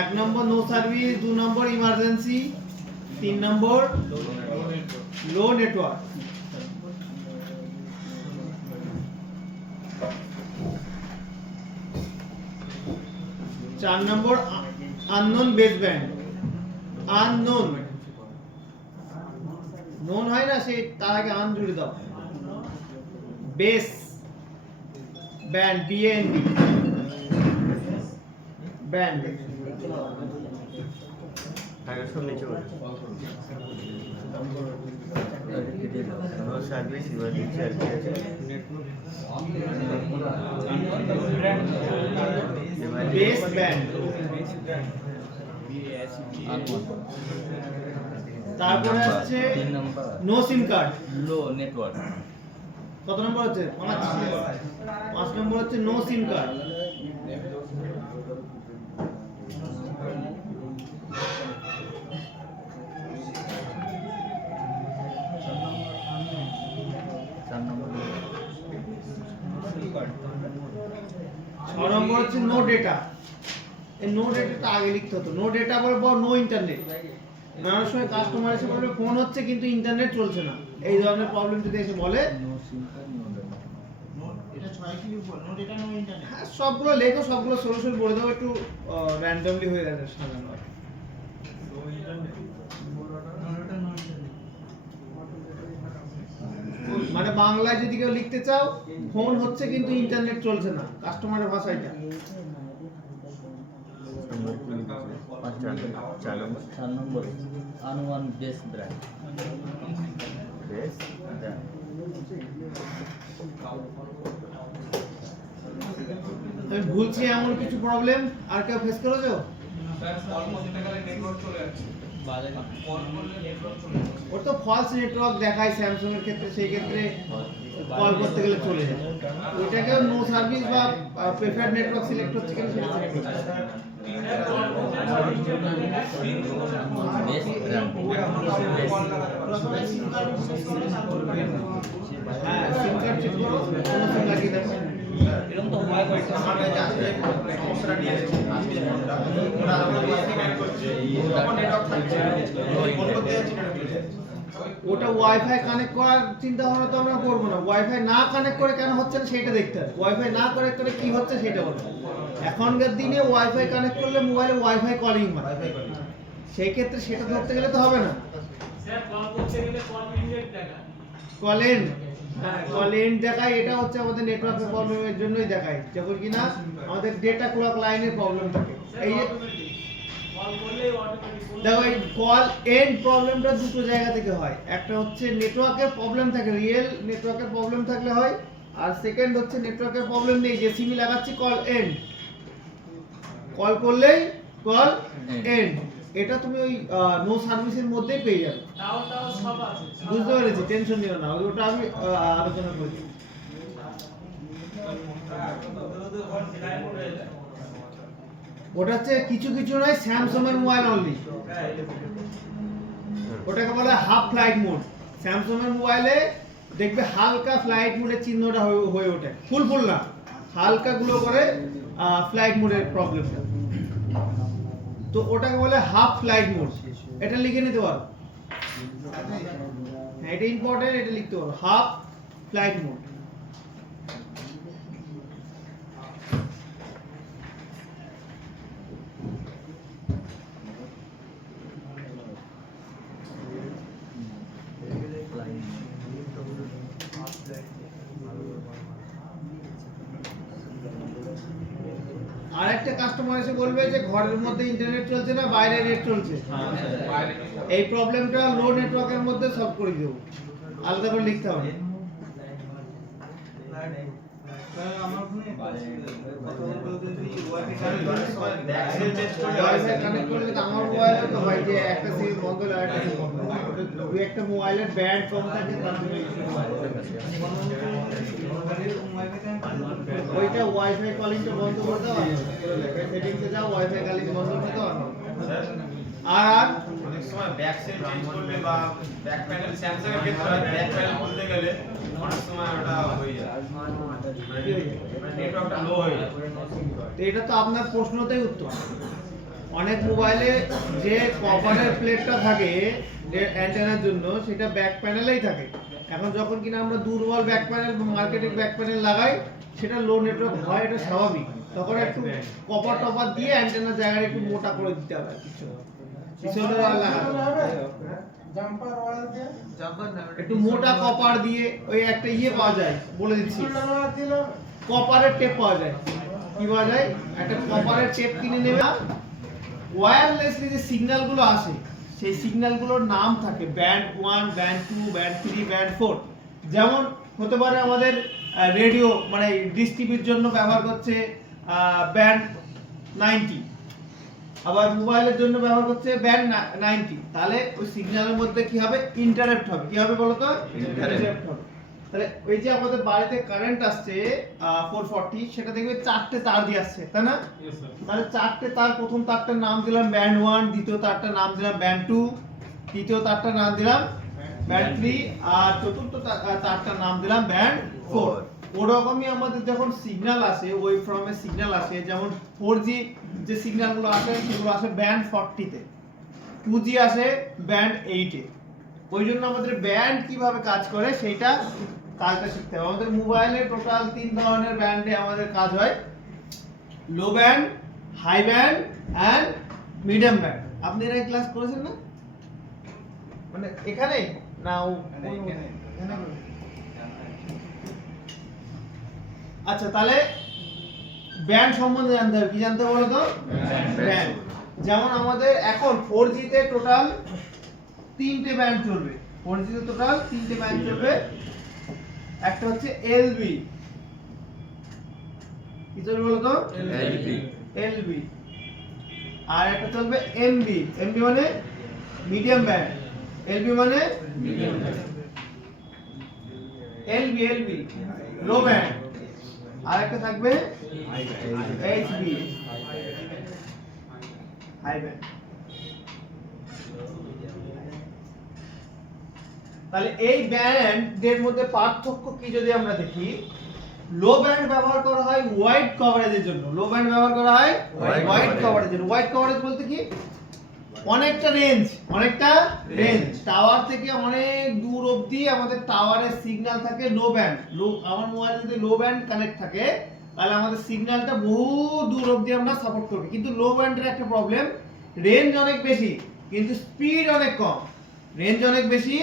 এক নম্বর no service, 2 নম্বর ইমার্জেন্সি, 3 নম্বর লো নেটওয়ার্ক। চার নম্বর unknown base band. Unknown, known হয় না, সে তার আগে আন জুড়ে দাও। Base band, BND band. Base band. তারপরে আছে no SIM card, low network. কত নম্বর হচ্ছে? 5 নম্বর হচ্ছে নো সিম কার্ড। ছয় নম্বর হচ্ছে নো ডেটা। এই নো ডেটাটা আগে লিখতে হতো। নো ডেটা বলবো নো ইন্টারনেট। নানান সময় কাস্টমার এসে বলবে ফোন হচ্ছে কিন্তু ইন্টারনেট চলছে না, এই ধরনের প্রবলেম যদি এসে বলে, হ্যাঁ সবগুলো লেখো, সবগুলো সলিউশন বলে দাও, একটু র্যান্ডমলি হয়ে যাবে সাজানো। মানে বাংলায় যদি কেউ লিখতে চাও, ফোন হচ্ছে কিন্তু ইন্টারনেট চলছে না, কাস্টমারের ভাষাটা। 4 নম্বর আনওয়ান বেস ব্র্যান্ড। আমি ভুলছি এমন কিছু প্রবলেম আর কেউ ফেস করেছো? ওর তো ফলস নেটওয়ার্ক দেখায় স্যামসাং এর ক্ষেত্রে, সেই ক্ষেত্রে কল করতে গেলে চলে যায়। ওইটাকেও নো সার্ভিস বা প্রেফার্ড নেটওয়ার্ক সিলেক্ট হচ্ছে কিনা সেটা চেক করতে হবে। হ্যাঁ, সিম কার্ড চেক করো, কোনো সিম লাগিয়ে দেখো। এরকম তো হয় ওটা ওয়াইফাই কানেক্ট করার চিন্তা ভাবনা তো আমরা করবো না। ওয়াইফাই না কানেক্ট করে কেন হচ্ছে না সেটা দেখতে হবে। ওয়াইফাই না কানেক্ট করে কি হচ্ছে সেটা বলবো। এখনকার দিনে ওয়াইফাই কানেক্ট করলে মোবাইলে ওয়াইফাই কলিং হয়, সেই ক্ষেত্রে সেটা ধরতে গেলে তো হবে না। কল এন্ড, হ্যাঁ কল এন্ড দেখায়। এটা হচ্ছে আমাদের নেটওয়ার্কের প্রবলেমের জন্যই দেখায়, যখন কিনা আমাদের ডেটা ক্লক লাইনের প্রবলেম থাকে। এই যে দেখো, এই কল এন্ড প্রবলেমটা দুটো জায়গা থেকে হয়। একটা হচ্ছে নেটওয়ার্কের প্রবলেম থাকে, রিয়েল নেটওয়ার্কের প্রবলেম থাকলে হয়, আর সেকেন্ড হচ্ছে নেটওয়ার্কের প্রবলেম নেই, যে সিমি লাগাচ্ছি কল এন্ড, কল করলেই কল এন্ড। এটা তুমি ওই নো সার্ভিসের মধ্যেই পেয়ে যাবে। বুঝতে পেরেছি, টেনশন নিও না, ওটা আমি আলোচনা করেছি। ওটা হচ্ছে কিছু কিছু নয়, স্যামসাং এর মোবাইল অনলি। ওটাকে বলে হাফ ফ্লাইট মোড। স্যামসাং এর মোবাইলে দেখবে হালকা ফ্লাইট মোডের চিহ্নটা হয়ে ওঠে, ফুল ফুল না, হালকা গুলো করে ফ্লাইট মোডের প্রবলেমটা। তো ওটাকে বলে হাফ ফ্লাইট মোড। এটা লিখে নিতে পারো, হ্যাঁ এটা ইম্পর্টেন্ট, এটা লিখতে পারো, হাফ ফ্লাইট মোড। আরেকটা কাস্টমার এসে বলবে যে ঘরের মধ্যে ইন্টারনেট চলছে না, বাইরে নেট চলছে। এই প্রবলেমটা লো নেটওয়ার্কের মধ্যে সলভ করে দেব, আলাদা করে লিখতে হবে। ওয়াইফাই কানেক্ট করলে তো আমার মোবাইলে তো হয় যে একটা সিম বন্ধ হলে আরেকটা সিম বন্ধ হয়, দুই একটা মোবাইলের ব্যান্ড কম থাকে তার জন্য ইস্যু হয়। ওইটা ওয়াইফাই কলিংটা বন্ধ করে দাও, সেটিংসে যাও, ওয়াইফাই কলিং বন্ধ করে দাও। আর অনেক সময় ব্যাক সেল চেঞ্জ করলে বা ব্যাক প্যানেল স্যামসাং এর ক্ষেত্রে ব্যাক প্যানেল বলতে গেলে অনেক সময় ওটা হয়ে যায় মানে নেটওয়ার্কটা লো হয়ে যায়। তো এটা তো আপনার প্রশ্নতেই উত্তর। অনেক মোবাইলে যে কভারের প্লেটটা থাকে যে অ্যান্টেনার জন্য সেটা ব্যাক প্যানেলেই থাকে। এখন যখন কিনা আমরা দুর্বল ব্যাক প্যানেল বা মার্কেটিং ব্যাক প্যানেল লাগাই সেটা লো নেটওয়ার্ক হয়, এটা স্বাভাবিক। তখন একটু কপার টপার দিয়ে অ্যান্টেনার জায়গাটা একটু মোটা করে দিতে হবে কিছু আর লাগাতে হবে। একটু মোটা কপার দিয়ে ওই একটা ইয়ে পাওয়া যায়, বলে দিচ্ছি, কপারের টেপ পাওয়া যায়। কি পাওয়া যায়? একটা কপারের টেপ কিনে নেবে। ওয়্যারলেসলি যে সিগন্যালগুলো আসে সেই সিগন্যালগুলোর নাম থাকে ব্যান্ড 1, ব্যান্ড 2, ব্যান্ড 3, ব্যান্ড 4। যেমন হতে পারে আমাদের রেডিও মানে ডিশ টিভির জন্য ব্যবহার করছে ব্যান্ড 90, আবার মোবাইলের জন্য ব্যবহার করছে ব্যান্ড 90। তাহলে ওই সিগন্যালের মধ্যে কি হবে? ইন্টারাপ্ট হবে। কি হবে বলো তো? ইন্টারাপ্ট হবে। তাহলে ওই যে আমাদের বাড়িতে কারেন্ট আসছে 440, সেটা দেখবে চারটে তার দিয়ে আসছে, তাই না? তাহলে চারটে তার, প্রথম তারটার নাম দিলাম ব্যান্ড 1, দ্বিতীয় তারটার নাম দিলাম ব্যান্ড 2, তৃতীয় তারটার নাম দিলাম ব্যান্ড 3, আর চতুর্থ তারটার নাম দিলাম ব্যান্ড 4। ওরকমই আমাদের যখন সিগন্যাল আসে, ওয়েভ ফর্মের সিগন্যাল আসে, যেমন 4G যে সিগন্যালগুলো আসে সেগুলো আসে ব্যান্ড 40 তে, 2G আসে ব্যান্ড 8 এ। ওই জন্য আমাদের ব্যান্ড কিভাবে কাজ করে সেইটা কাজটা শিখতে হবে। আমাদের মোবাইলে টোটাল 3 ধরনের ব্যান্ডে আমাদের কাজ হয়: low band, high band and medium band. আপনি এর ক্লাস করেছেন না? মানে এখানে না এখানে? আচ্ছা, তাহলে ব্যান্ড সম্বন্ধে জানতে হবে। কি জানতে হবে বলো তো? ব্যান্ড। যেমন আমাদের এখন 4G তে টোটাল 3টে ব্যান্ড চলবে। 4G তে টোটাল 3টে ব্যান্ড চলবে। একটা হচ্ছে LB, কি চলবে বলো তো? LB। আর একটা চলবে MB। MB মানে মিডিয়াম ব্যান্ড, LB মানে মিডিয়াম ব্যান্ড। LB লো ব্যান্ড। আর একটা থাকবে HB হাই ব্যান্ড। তাহলে এই ব্যান্ডের মধ্যে পার্থক্য কি যদি আমরা দেখি, লো ব্যান্ড ব্যবহার করা হয় ওয়াইড কভারেজের জন্য। লো ব্যান্ড ব্যবহার করা হয় ওয়াইড কভারেজের জন্য। ওয়াইড কভারেজ বলতে কি? অনেকটা রেঞ্জ, টাওয়ার থেকে অনেক দূর অবধি আমাদের টাওয়ারের সিগন্যাল থাকে লো ব্যান্ড। আমার মোবাইলে যদি লো ব্যান্ড কানেক্ট থাকে তাহলে আমাদের সিগন্যালটা বহু দূর অবধি আমরা সাপোর্ট করবে। কিন্তু লো ব্যান্ডের একটা প্রবলেম, রেঞ্জ অনেক বেশি কিন্তু স্পিড অনেক কম। রেঞ্জ অনেক বেশি,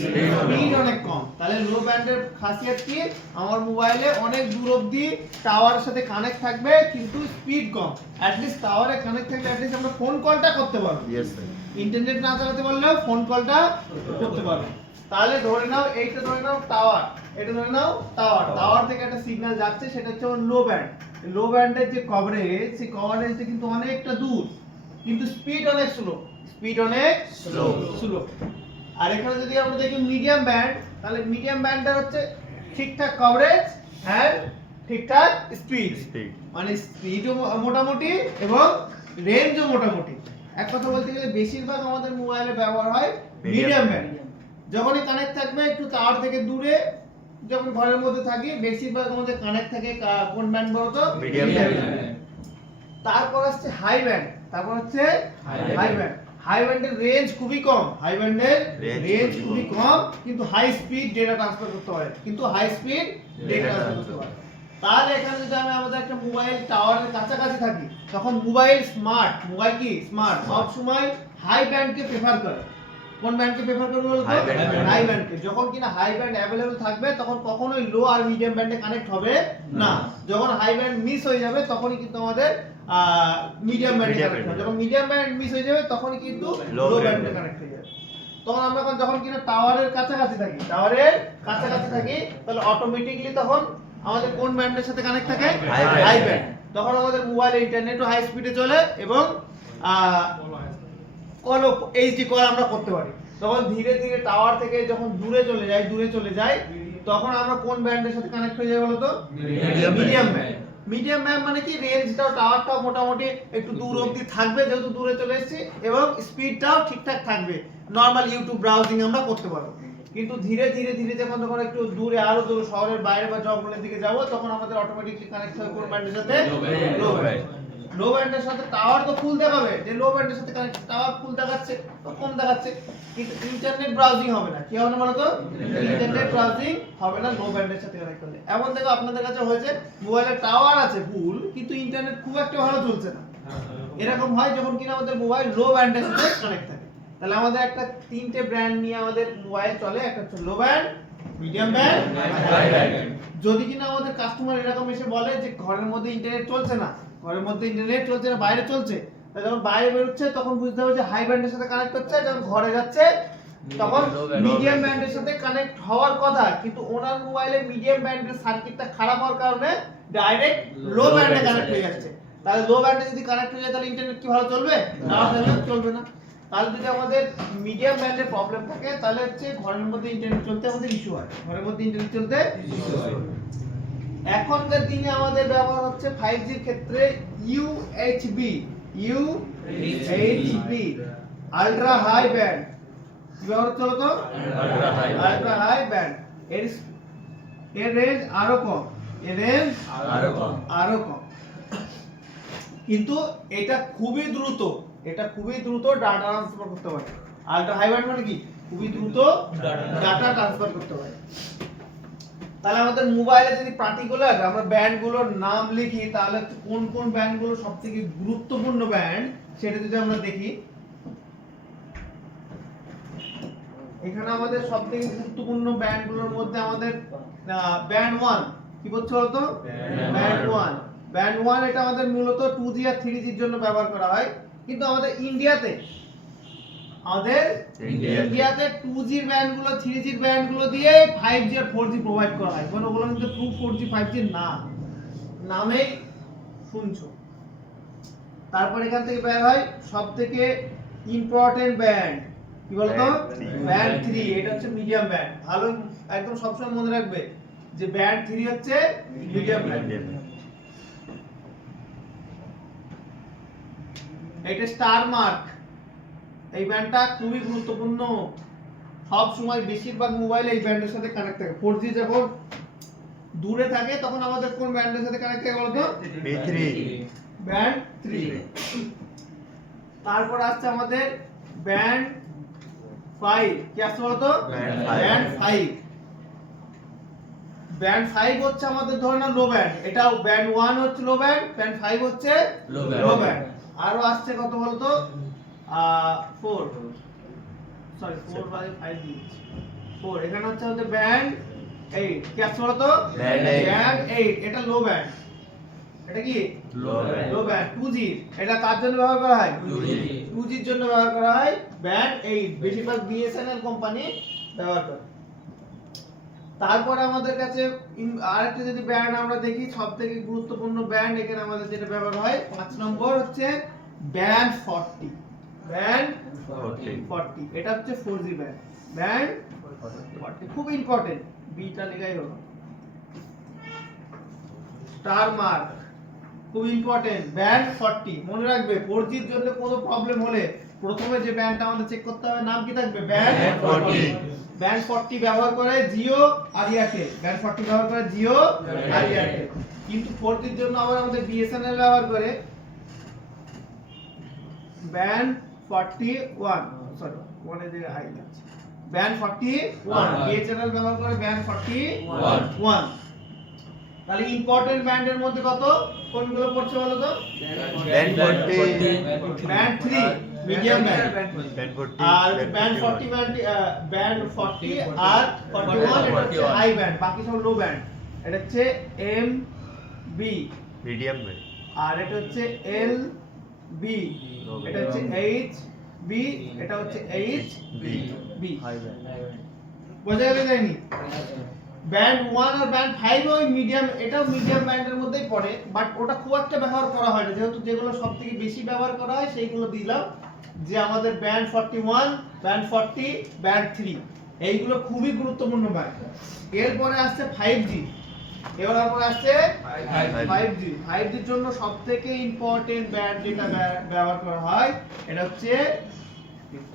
স্পিড অনেক কম। তাহলে লো ব্যান্ডের খাসিয়ত কি? আমার মোবাইলে অনেক দূর অবধি টাওয়ারের সাথে কানেক্ট থাকবে কিন্তু স্পিড কম। অ্যাট লিস্ট টাওয়ারে কানেক্ট থাকলে অ্যাট লিস্ট আমরা ফোন কলটা করতে পারবো। ইন্টারনেট না চালাতে পারলেও ফোন কলটা করতে পারবো। তাহলে ধরে নাও এইটা ধরে নাও টাওয়ার, এটা ধরে নাও টাওয়ার। টাওয়ার থেকে একটা সিগন্যাল যাচ্ছে, সেটা হচ্ছে লো ব্যান্ড। লো ব্যান্ডের যে কভারেজ, সেই কভারেজটা কিন্তু অনেকটা দূর কিন্তু স্পিড অনেক স্লো। আর এখানে যদি আমরা দেখি মিডিয়াম ব্যান্ড, তাহলে মিডিয়াম ব্যান্ডটা হচ্ছে ঠিকঠাক কভারেজ এন্ড ঠিকঠাক স্পিড। মানে স্পিডও মোটামুটি এবং রেঞ্জও মোটামুটি। এক কথা বলতে গেলে বেশিরভাগ আমাদের মোবাইলে ব্যবহার হয় মিডিয়াম ব্যান্ড। যখনই কানেক্ট থাকবে একটু টাওয়ার থেকে দূরে, যখন ঘরের মধ্যে থাকি, বেশিরভাগ আমাদের কানেক্ট থাকে কোন ব্যান্ড বলো তো? Medium band. তারপর আসছে হাই ব্যান্ড, তারপর হচ্ছে হাই ব্যান্ড। হাই ব্যান্ডের রেঞ্জ খুবই কম, কিন্তু হাই স্পিড ডেটা ট্রান্সফার করতে পারে, তাহলে এখানে যদি আমি আমাদের একটা মোবাইল টাওয়ারের কাছাকাছি থাকি, তখন মোবাইল কি স্মার্ট সব সময় হাই ব্যান্ডকে প্রেফার করে। কোন ব্যান্ডকে প্রেফার করবে বলতো? হাই ব্যান্ডকে। যখন কিনা হাই ব্যান্ড अवेलेबल থাকবে তখন কখনোই লো আর মিডিয়াম ব্যান্ডে কানেক্ট হবে না। যখন হাই ব্যান্ড মিস হয়ে যাবে তখনই কিন্তু আমাদের মিডিয়াম ব্যান্ডে কানেক্ট হবে। যখন মিডিয়াম ব্যান্ড মিস হয়ে যাবে তখনই কিন্তু লো ব্যান্ডে কানেক্ট হয়ে যাবে। তখন আমরা যখন কিনা টাওয়ারের কাছাকাছি থাকি, তাহলে অটোমেটিক্যালি তখন আমাদের কোন ব্যান্ডের সাথে কানেক্ট থাকে? High band. তখন আমাদের মোবাইলে ইন্টারনেটও হাই স্পিডে চলে এবং এইচডি কল আমরা করতে পারি। তখন ধীরে ধীরে টাওয়ার থেকে যখন দূরে চলে যায় তখন আমরা কোন ব্যান্ডের সাথে কানেক্ট হয়ে যাই বলতো? Medium band. মিডিয়াম ব্যান্ড মানে কি রেঞ্জটাও টাওয়ারটাও মোটামুটি একটু দূর অবধি থাকবে, যেহেতু দূরে চলে এসেছি, এবং স্পিডটাও ঠিকঠাক থাকবে, নর্মাল ইউটিউব ব্রাউজিং আমরা করতে পারবো। কিন্তু ধীরে ধীরে ধীরে যখন একটু দূরে, আরো দূর শহরের বাইরে বা জঙ্গলের দিকে যাব, তখন আমাদের অটোমেটিকলি কানেক্ট হবে কোন ব্যান্ডের সাথে? লো ব্যান্ড। লো ব্যান্ডের সাথে টাওয়ার তো ফুল দেখাবে, যে লো ব্যান্ডের সাথে কানেক্ট টাওয়ার ফুল দেখাচ্ছে তো কম দেখাচ্ছে, কিন্তু ইন্টারনেট ব্রাউজিং হবে না। কি হবে না বলো তো? ইন্টারনেট ব্রাউজিং হবে না লো ব্যান্ডের সাথে কানেক্ট করলে। এমন দেখো আপনাদের কাছে হয়েছে মোবাইলের টাওয়ার আছে ফুল, কিন্তু ইন্টারনেট খুব একটা ভালো চলছে না। এরকম হয় যখন কিনা আমাদের মোবাইল লো ব্যান্ডের সাথে কানেক্ট থাকে। তাহলে আমাদের একটা তিনটে ব্র্যান্ড নিয়ে আমাদের মোবাইল চলে, একটা হচ্ছে low band, medium band, high band. যদি কিনা আমাদের কাস্টমার এরকম এসে বলে যে ঘরের মধ্যে ইন্টারনেট চলছে না, ঘরের মধ্যে ইন্টারনেট চলছে না, বাইরে চলছে, তাহলে যখন বাইরে বেরোচ্ছে তখন বুঝতে হবে যে হাই ব্যান্ডের সাথে কানেক্ট হচ্ছে, যখন ঘরে যাচ্ছে তখন মিডিয়াম ব্যান্ডের সাথে কানেক্ট হওয়ার কথা, কিন্তু ওনার মোবাইলে মিডিয়াম ব্যান্ডের সার্কিটটা খারাপ হওয়ার কারণে ডাইরেক্ট লো ব্যান্ডে কানেক্ট হয়ে যাচ্ছে। তাহলে লো ব্যান্ডে যদি কানেক্ট হয়ে যায় তাহলে ইন্টারনেট কি ভালো চলবে? না, চলবে না। তাহলে যদি আমাদের মিডিয়াম ব্যান্ডের প্রবলেম থাকে, তাহলে হচ্ছে ঘরের মধ্যে ইন্টারনেট চলতে আমাদের ইস্যু হয়, ঘরের মধ্যে ইন্টারনেট চলতে ইস্যু হয়। এখনকার দিনে আমাদের ব্যবহার হচ্ছে 5G এর ক্ষেত্রে UHB, আল্ট্রা হাই ব্যান্ড। কি ব্যবহার হচ্ছে বলতো? Ultra high band. এর রেঞ্জ আরো কম, এর রেঞ্জ আরো কম, কিন্তু এটা খুবই দ্রুত, ডাটা ট্রান্সফার করতে পারে। আল্ট্রা হাই ব্যান্ড মানে কি? খুবই দ্রুত ডাটা ট্রান্সফার করতে পারে। তাহলে আমাদের মোবাইলে যদি পার্টিকুলার আমরা ব্যান্ডগুলোর নাম লিখি, তাহলে কোন কোন ব্যান্ডগুলো সবথেকে গুরুত্বপূর্ণ ব্যান্ড সেটা যদি আমরা দেখি, এখানে আমাদের সবথেকে গুরুত্বপূর্ণ ব্যান্ডগুলোর মধ্যে আমাদের ব্যান্ড 1 কি বলছো বলতো? ব্যান্ড 1 এটা আমাদের মূলত 2G আর 3G এর জন্য ব্যবহার করা হয়, কিন্তু আমাদের ইন্ডিয়াতে 2G এর ব্যান্ডগুলো 3G এর ব্যান্ডগুলো দিয়ে 5G আর 4G প্রোভাইড করা হয়। মানে ওগুলো কিন্তু ট্রু 4G 5G না, নামেই শুনছো। তারপর এখান থেকে বের হয় সবথেকে ইম্পর্টেন্ট ব্যান্ড, কি বলতো? ব্যান্ড 3। এটা হচ্ছে মিডিয়াম ব্যান্ড। ভালো, একদম সবসময় মনে রাখবে যে ব্যান্ড 3 হচ্ছে মিডিয়াম ব্যান্ড। এটা স্টার মার্ক, এই ব্যান্ডটা খুবই গুরুত্বপূর্ণ। সব সময় বেশিরভাগ মোবাইল এই ব্যান্ডের সাথে কানেক্ট থাকে। 4G যখন দূরে থাকে তখন আমাদের কোন ব্যান্ডের সাথে কানেক্ট থাকে বলতো? B3, band 3। তারপর আসছে আমাদের ব্যান্ড 5। কি আসছে বলতো? ব্যান্ড 5। ব্যান্ড 5 হচ্ছে আমাদের ধরে নাও লো ব্যান্ড। এটাও ব্যান্ড 1 হচ্ছে লো ব্যান্ড, ব্যান্ড 5 হচ্ছে লো ব্যান্ড। আরো আসছে কত বলতো? 4 বাই 5 4। এখানে হচ্ছে আমাদের ব্যান্ড 8। কি আসছে বলতো? ব্যান্ড 8। এটা লো ব্যান্ড। এটা কি লো ব্যান্ড 2G। এটা কার জন্য ব্যবহার করা হয়? 2G এর জন্য ব্যবহার করা হয় ব্যান্ড 8। বেশিরভাগ BSNL কোম্পানি ব্যবহার করে। তারপরে আমাদের কাছে আরেকটা যদি ব্যান্ড আমরা দেখি, সবথেকে গুরুত্বপূর্ণ ব্যান্ড এখানে আমাদের যেটা ব্যবহার হয় 5 নম্বর হচ্ছে ব্যান্ড 40। ব্যান্ড 40 এটা হচ্ছে 4G ব্যান্ড। ব্যান্ড 40 খুব ইম্পর্টেন্ট, বিটা লেখাই হলো। স্টার মার্ক খুব ইম্পর্টেন্ট, ব্যান্ড 40 মনে রাখবে। 4G এর জন্য কোনো প্রবলেম হলে প্রথমে যে ব্যান্ডটা আমাদের চেক করতে হবে নাম কি থাকবে? ব্যান্ড 40। ব্যান্ড 40 ব্যবহার করে জিও আর এয়ারটেল। ব্যান্ড 40 ব্যবহার করে জিও আর এয়ারটেল। কিন্তু 4G এর জন্য আবার আমাদের BSNL ব্যবহার করে ব্যান্ড 41। সরি, ওয়ান এর জায়গায় আই আছে। ব্যান্ড 41 BSNL ব্যবহার করে ব্যান্ড 41। তাহলে ইম্পর্টেন্ট ব্যান্ডের মধ্যে কত কোনগুলো পড়ছে বলো তো? Band 40, band 3 medium band, band 40 আর ব্যান্ড 40 ব্যান্ড 40 আর 41 এটা হচ্ছে হাই ব্যান্ড, বাকি সব লো ব্যান্ড। এটা হচ্ছে MB মিডিয়াম ব্যান্ড, আর এটা হচ্ছে LB, এটা হচ্ছে HB, এটা হচ্ছে HB। বোঝা গেল যায়নি? ব্যান্ড 1 আর ব্যান্ড 5 ওই মিডিয়াম, এটাও মিডিয়াম ব্যান্ডের মধ্যেই পড়ে, বাট ওটা খুব একটা ব্যবহার করা হয় না। যেহেতু যেগুলো সবথেকে বেশি ব্যবহার করা হয় সেইগুলো দিলাম, যে আমাদের ব্যান্ড 41, ব্যান্ড 40, ব্যান্ড 3 এইগুলো খুবই গুরুত্বপূর্ণ ব্যান্ড। এরপরে আসছে 5G। এবার তারপর আসছে 5G 5G এর জন্য সবথেকে ইম্পর্টেন্ট ব্যান্ড যেটা ব্যবহার করা হয় এটা হচ্ছে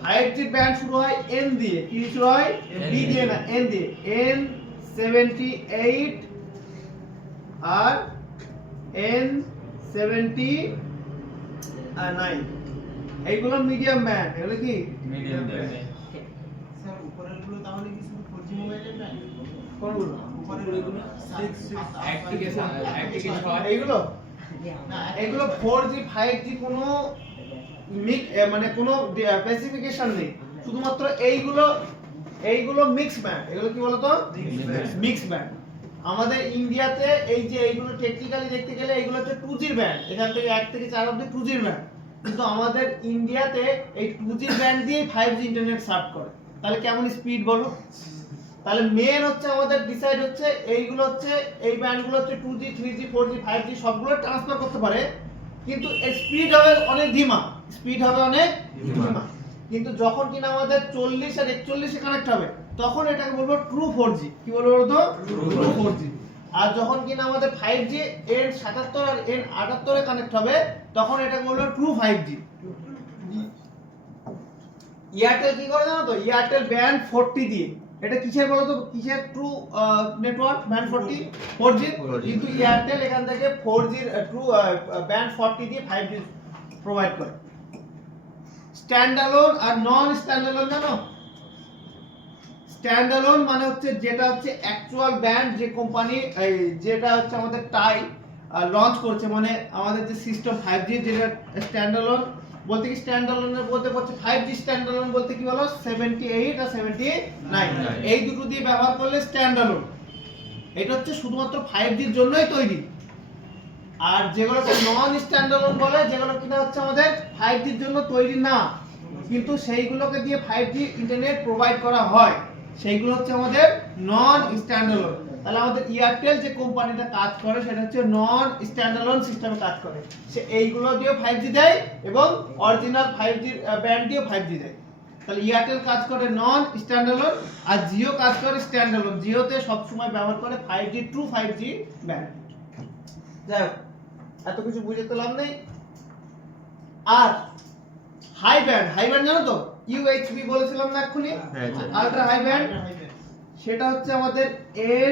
5G ব্যান্ড শুরু হয় N দিয়ে, কি শুরু হয় B দিয়ে না, N দিয়ে, N78 আর N79 এইগুলো মিডিয়াম ব্যান্ড। এগুলো কি মিডিয়াম ব্যান্ড। স্যার উপরের গুলো তাহলে কি শুধু 4G মোবাইলের ব্যান্ড? কোনগুলো? উপরের গুলো 6 অ্যাপ্লিকেশন হয় এইগুলো না এগুলো 4G 5G কোনো মানে কোনো স্পেসিফিকেশন নেই, শুধুমাত্র এইগুলো মিক্স ব্যান্ড। এগুলো কি বলতো? Mix band. আমাদের ইন্ডিয়াতে এই যে এইগুলো টেকনিক্যালি দেখতে গেলে এইগুলো হচ্ছে 2G ব্যান্ড, এখান থেকে 1 থেকে 4 অবধি 2G ব্যান্ড, কিন্তু আমাদের ইন্ডিয়াতে এই 2G ব্যান্ড দিয়ে 5G ইন্টারনেট সার্ভ করে। তাহলে কেমন স্পিড বলো? তাহলে মেন হচ্ছে আমাদের ডিসাইড হচ্ছে এইগুলো হচ্ছে এই ব্যান্ডগুলো হচ্ছে 2G 3G 4G 5G সবগুলো ট্রান্সফার করতে পারে, কিন্তু এর স্পিড হবে অনেক ধীমা, ধীমা। কিন্তু যখন কিনা আমাদের 40 আর 41 এ কানেক্ট হবে তখন এটাকে বলবো ট্রু 4G। কি বলবো বলতো? True 4G। আর যখন কিনা আমাদের 5G N77 আর N78 এ কানেক্ট হবে তখন এটাকে বলবো ট্রু 5G। এয়ারটেল কি করে জানো তো? এয়ারটেল ব্যান্ড 40 দিয়ে, এটা কিসের বলো তো, কিসের ট্রু নেটওয়ার্ক ব্যান্ড 40 4G, কিন্তু এয়ারটেল এখান থেকে 4G ট্রু ব্যান্ড 40 দিয়ে 5G প্রোভাইড করে। স্ট্যান্ডঅ্যালোন আর নন স্ট্যান্ডঅ্যালোন জানো? স্ট্যান্ডঅ্যালোন মানে হচ্ছে যেটা হচ্ছে অ্যাকচুয়াল ব্যান্ড যে কোম্পানি যেটা হচ্ছে আমাদের টাই লঞ্চ করছে, মানে আমাদের যে সিস্টেম 5G যেটা স্ট্যান্ডঅ্যালোন বলতে কি, স্ট্যান্ডঅ্যালোনের বলতে হচ্ছে 5G স্ট্যান্ডঅ্যালোন বলতে কি বলো 78 আর 79 এই দুটো দিয়ে ব্যবহার করলে স্ট্যান্ডঅ্যালোন। এটা হচ্ছে শুধুমাত্র 5G এর জন্যই তৈরি। আর যেগুলোকে নন স্ট্যান্ডঅ্যালোন বলে, যেগুলো কিনা হচ্ছে আমাদের 5G এর জন্য তৈরি না কিন্তু সেইগুলোকে দিয়ে 5G ইন্টারনেট প্রোভাইড করা হয়, সেইগুলো হচ্ছে আমাদের নন স্ট্যান্ডঅ্যালোন। তাহলে আমাদের এয়ারটেল যে কোম্পানিটা কাজ করে সেটা হচ্ছে নন স্ট্যান্ডঅ্যালোন সিস্টেমে কাজ করে, সে এইগুলো দিয়েও 5G দেয় এবং অরিজিনাল 5G ব্যান্ড দিয়েও 5G দেয়। তাহলে এয়ারটেল কাজ করে নন স্ট্যান্ডঅ্যালোন আর জিও কাজ করে স্ট্যান্ডঅ্যালোন। জিওতে সব সময় ব্যবহার করে 5G ট্রু 5G ব্যান্ড। যাই হোক, এত কিছু বুঝে তো লাভ নেই। আর হাই ব্যান্ড জানো তো? UHB বলেছিলাম না এক্ষুনি, হ্যাঁ, আলট্রা হাই ব্যান্ড, সেটা হচ্ছে আমাদের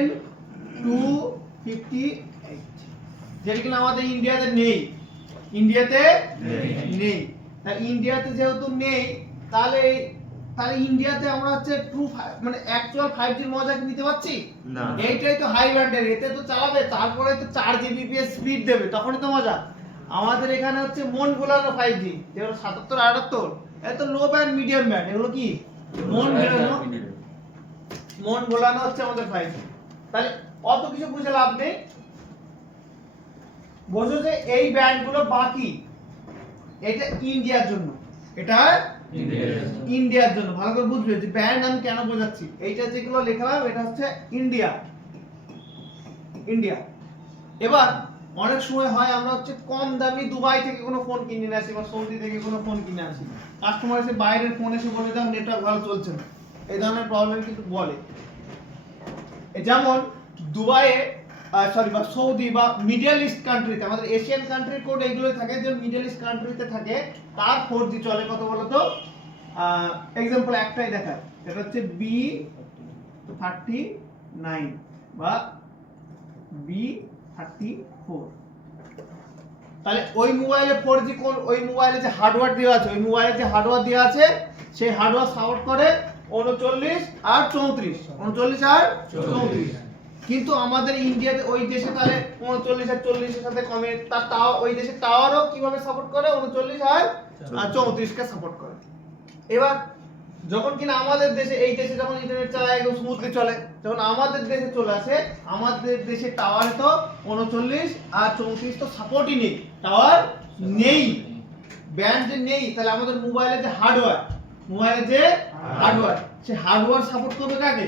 N258, যেটা কিনা আমাদের ইন্ডিয়াতে নেই। তাই ইন্ডিয়াতে যেহেতু নেই তাহলে ইন্ডিয়াতে আমরা হচ্ছে ট্রু মানে অ্যাকচুয়াল 5G এর মজা নিতে পারছি না। এইটাই তো হাই ব্যান্ডের, এতে তো চালাবে তারপরে তো 4 Gbps স্পিড দেবে, তখনই তো মজা। আমাদের এখানে হচ্ছে মন ভোলানো 5G যেগুলো 77 78, এত লো ব্যান্ড মিডিয়াম ব্যান্ড। এগুলো কি মন ভোলানো হচ্ছে আমাদের 5G। তাহলে অত কিছু বুঝে লাভ নেই, বোঝো যে এই ব্যান্ডগুলো বাকি, এটা ইন্ডিয়ার জন্য, এটা ইন্ডিয়ার জন্য। ভালো করে বুঝবে যে ব্যান্ড আমি কেন বোঝাচ্ছি। এইটা যেগুলো লেখালাম এটা হচ্ছে ইন্ডিয়া। এবার অনেক সময় হয় আমরা হচ্ছে কম দামি দুবাই থেকে কোনো ফোন কিনে নিয়ে আসি বা সৌদি থেকে কোনো ফোন কিনে আসি, কাস্টমার এসে বাইরের ফোন এসে বলে দাও নেটওয়ার্ক ভালো চলছে না, এই ধরনের প্রবলেম কিন্তু বলে। যেমন দুবাইয়ে বা সৌদি বা মিডল ইস্ট কান্ট্রিতে, আমাদের এশিয়ান কান্ট্রির কোড এইগুলোই থাকে, যে মিডল ইস্ট কান্ট্রিতে থাকে তার 4G চলে কত বলো তো? এক্সাম্পল একটাই দেখায়, এটা হচ্ছে B39 বা B34। তাহলে ওই মোবাইলে 4G কোন, ওই মোবাইলে যে হার্ডওয়্যার দেওয়া আছে, ওই মোবাইলে যে হার্ডওয়্যার দেওয়া আছে সেই হার্ডওয়্যার সাপোর্ট করে 39 আর 34। কিন্তু আমাদের ইন্ডিয়াতে ওই দেশে তাহলে 39 আর 40 এর সাথে কমে, তার তাও ওই দেশে টাওয়ারও কিভাবে সাপোর্ট করে 39 আর 34 কে সাপোর্ট করে। এবার যখন কিনা আমাদের দেশে, এই দেশে যখন ইন্টারনেট চালায় একদম স্মুথলি চলে, যখন আমাদের দেশে চলে আসে, আমাদের দেশে টাওয়ারে তো 39 আর 34 তো সাপোর্টই নেই, টাওয়ার নেই, ব্যান্ড যে নেই। তাহলে আমাদের মোবাইলে যে হার্ডওয়্যার, সেই হার্ডওয়্যার সাপোর্ট করবে কাকে?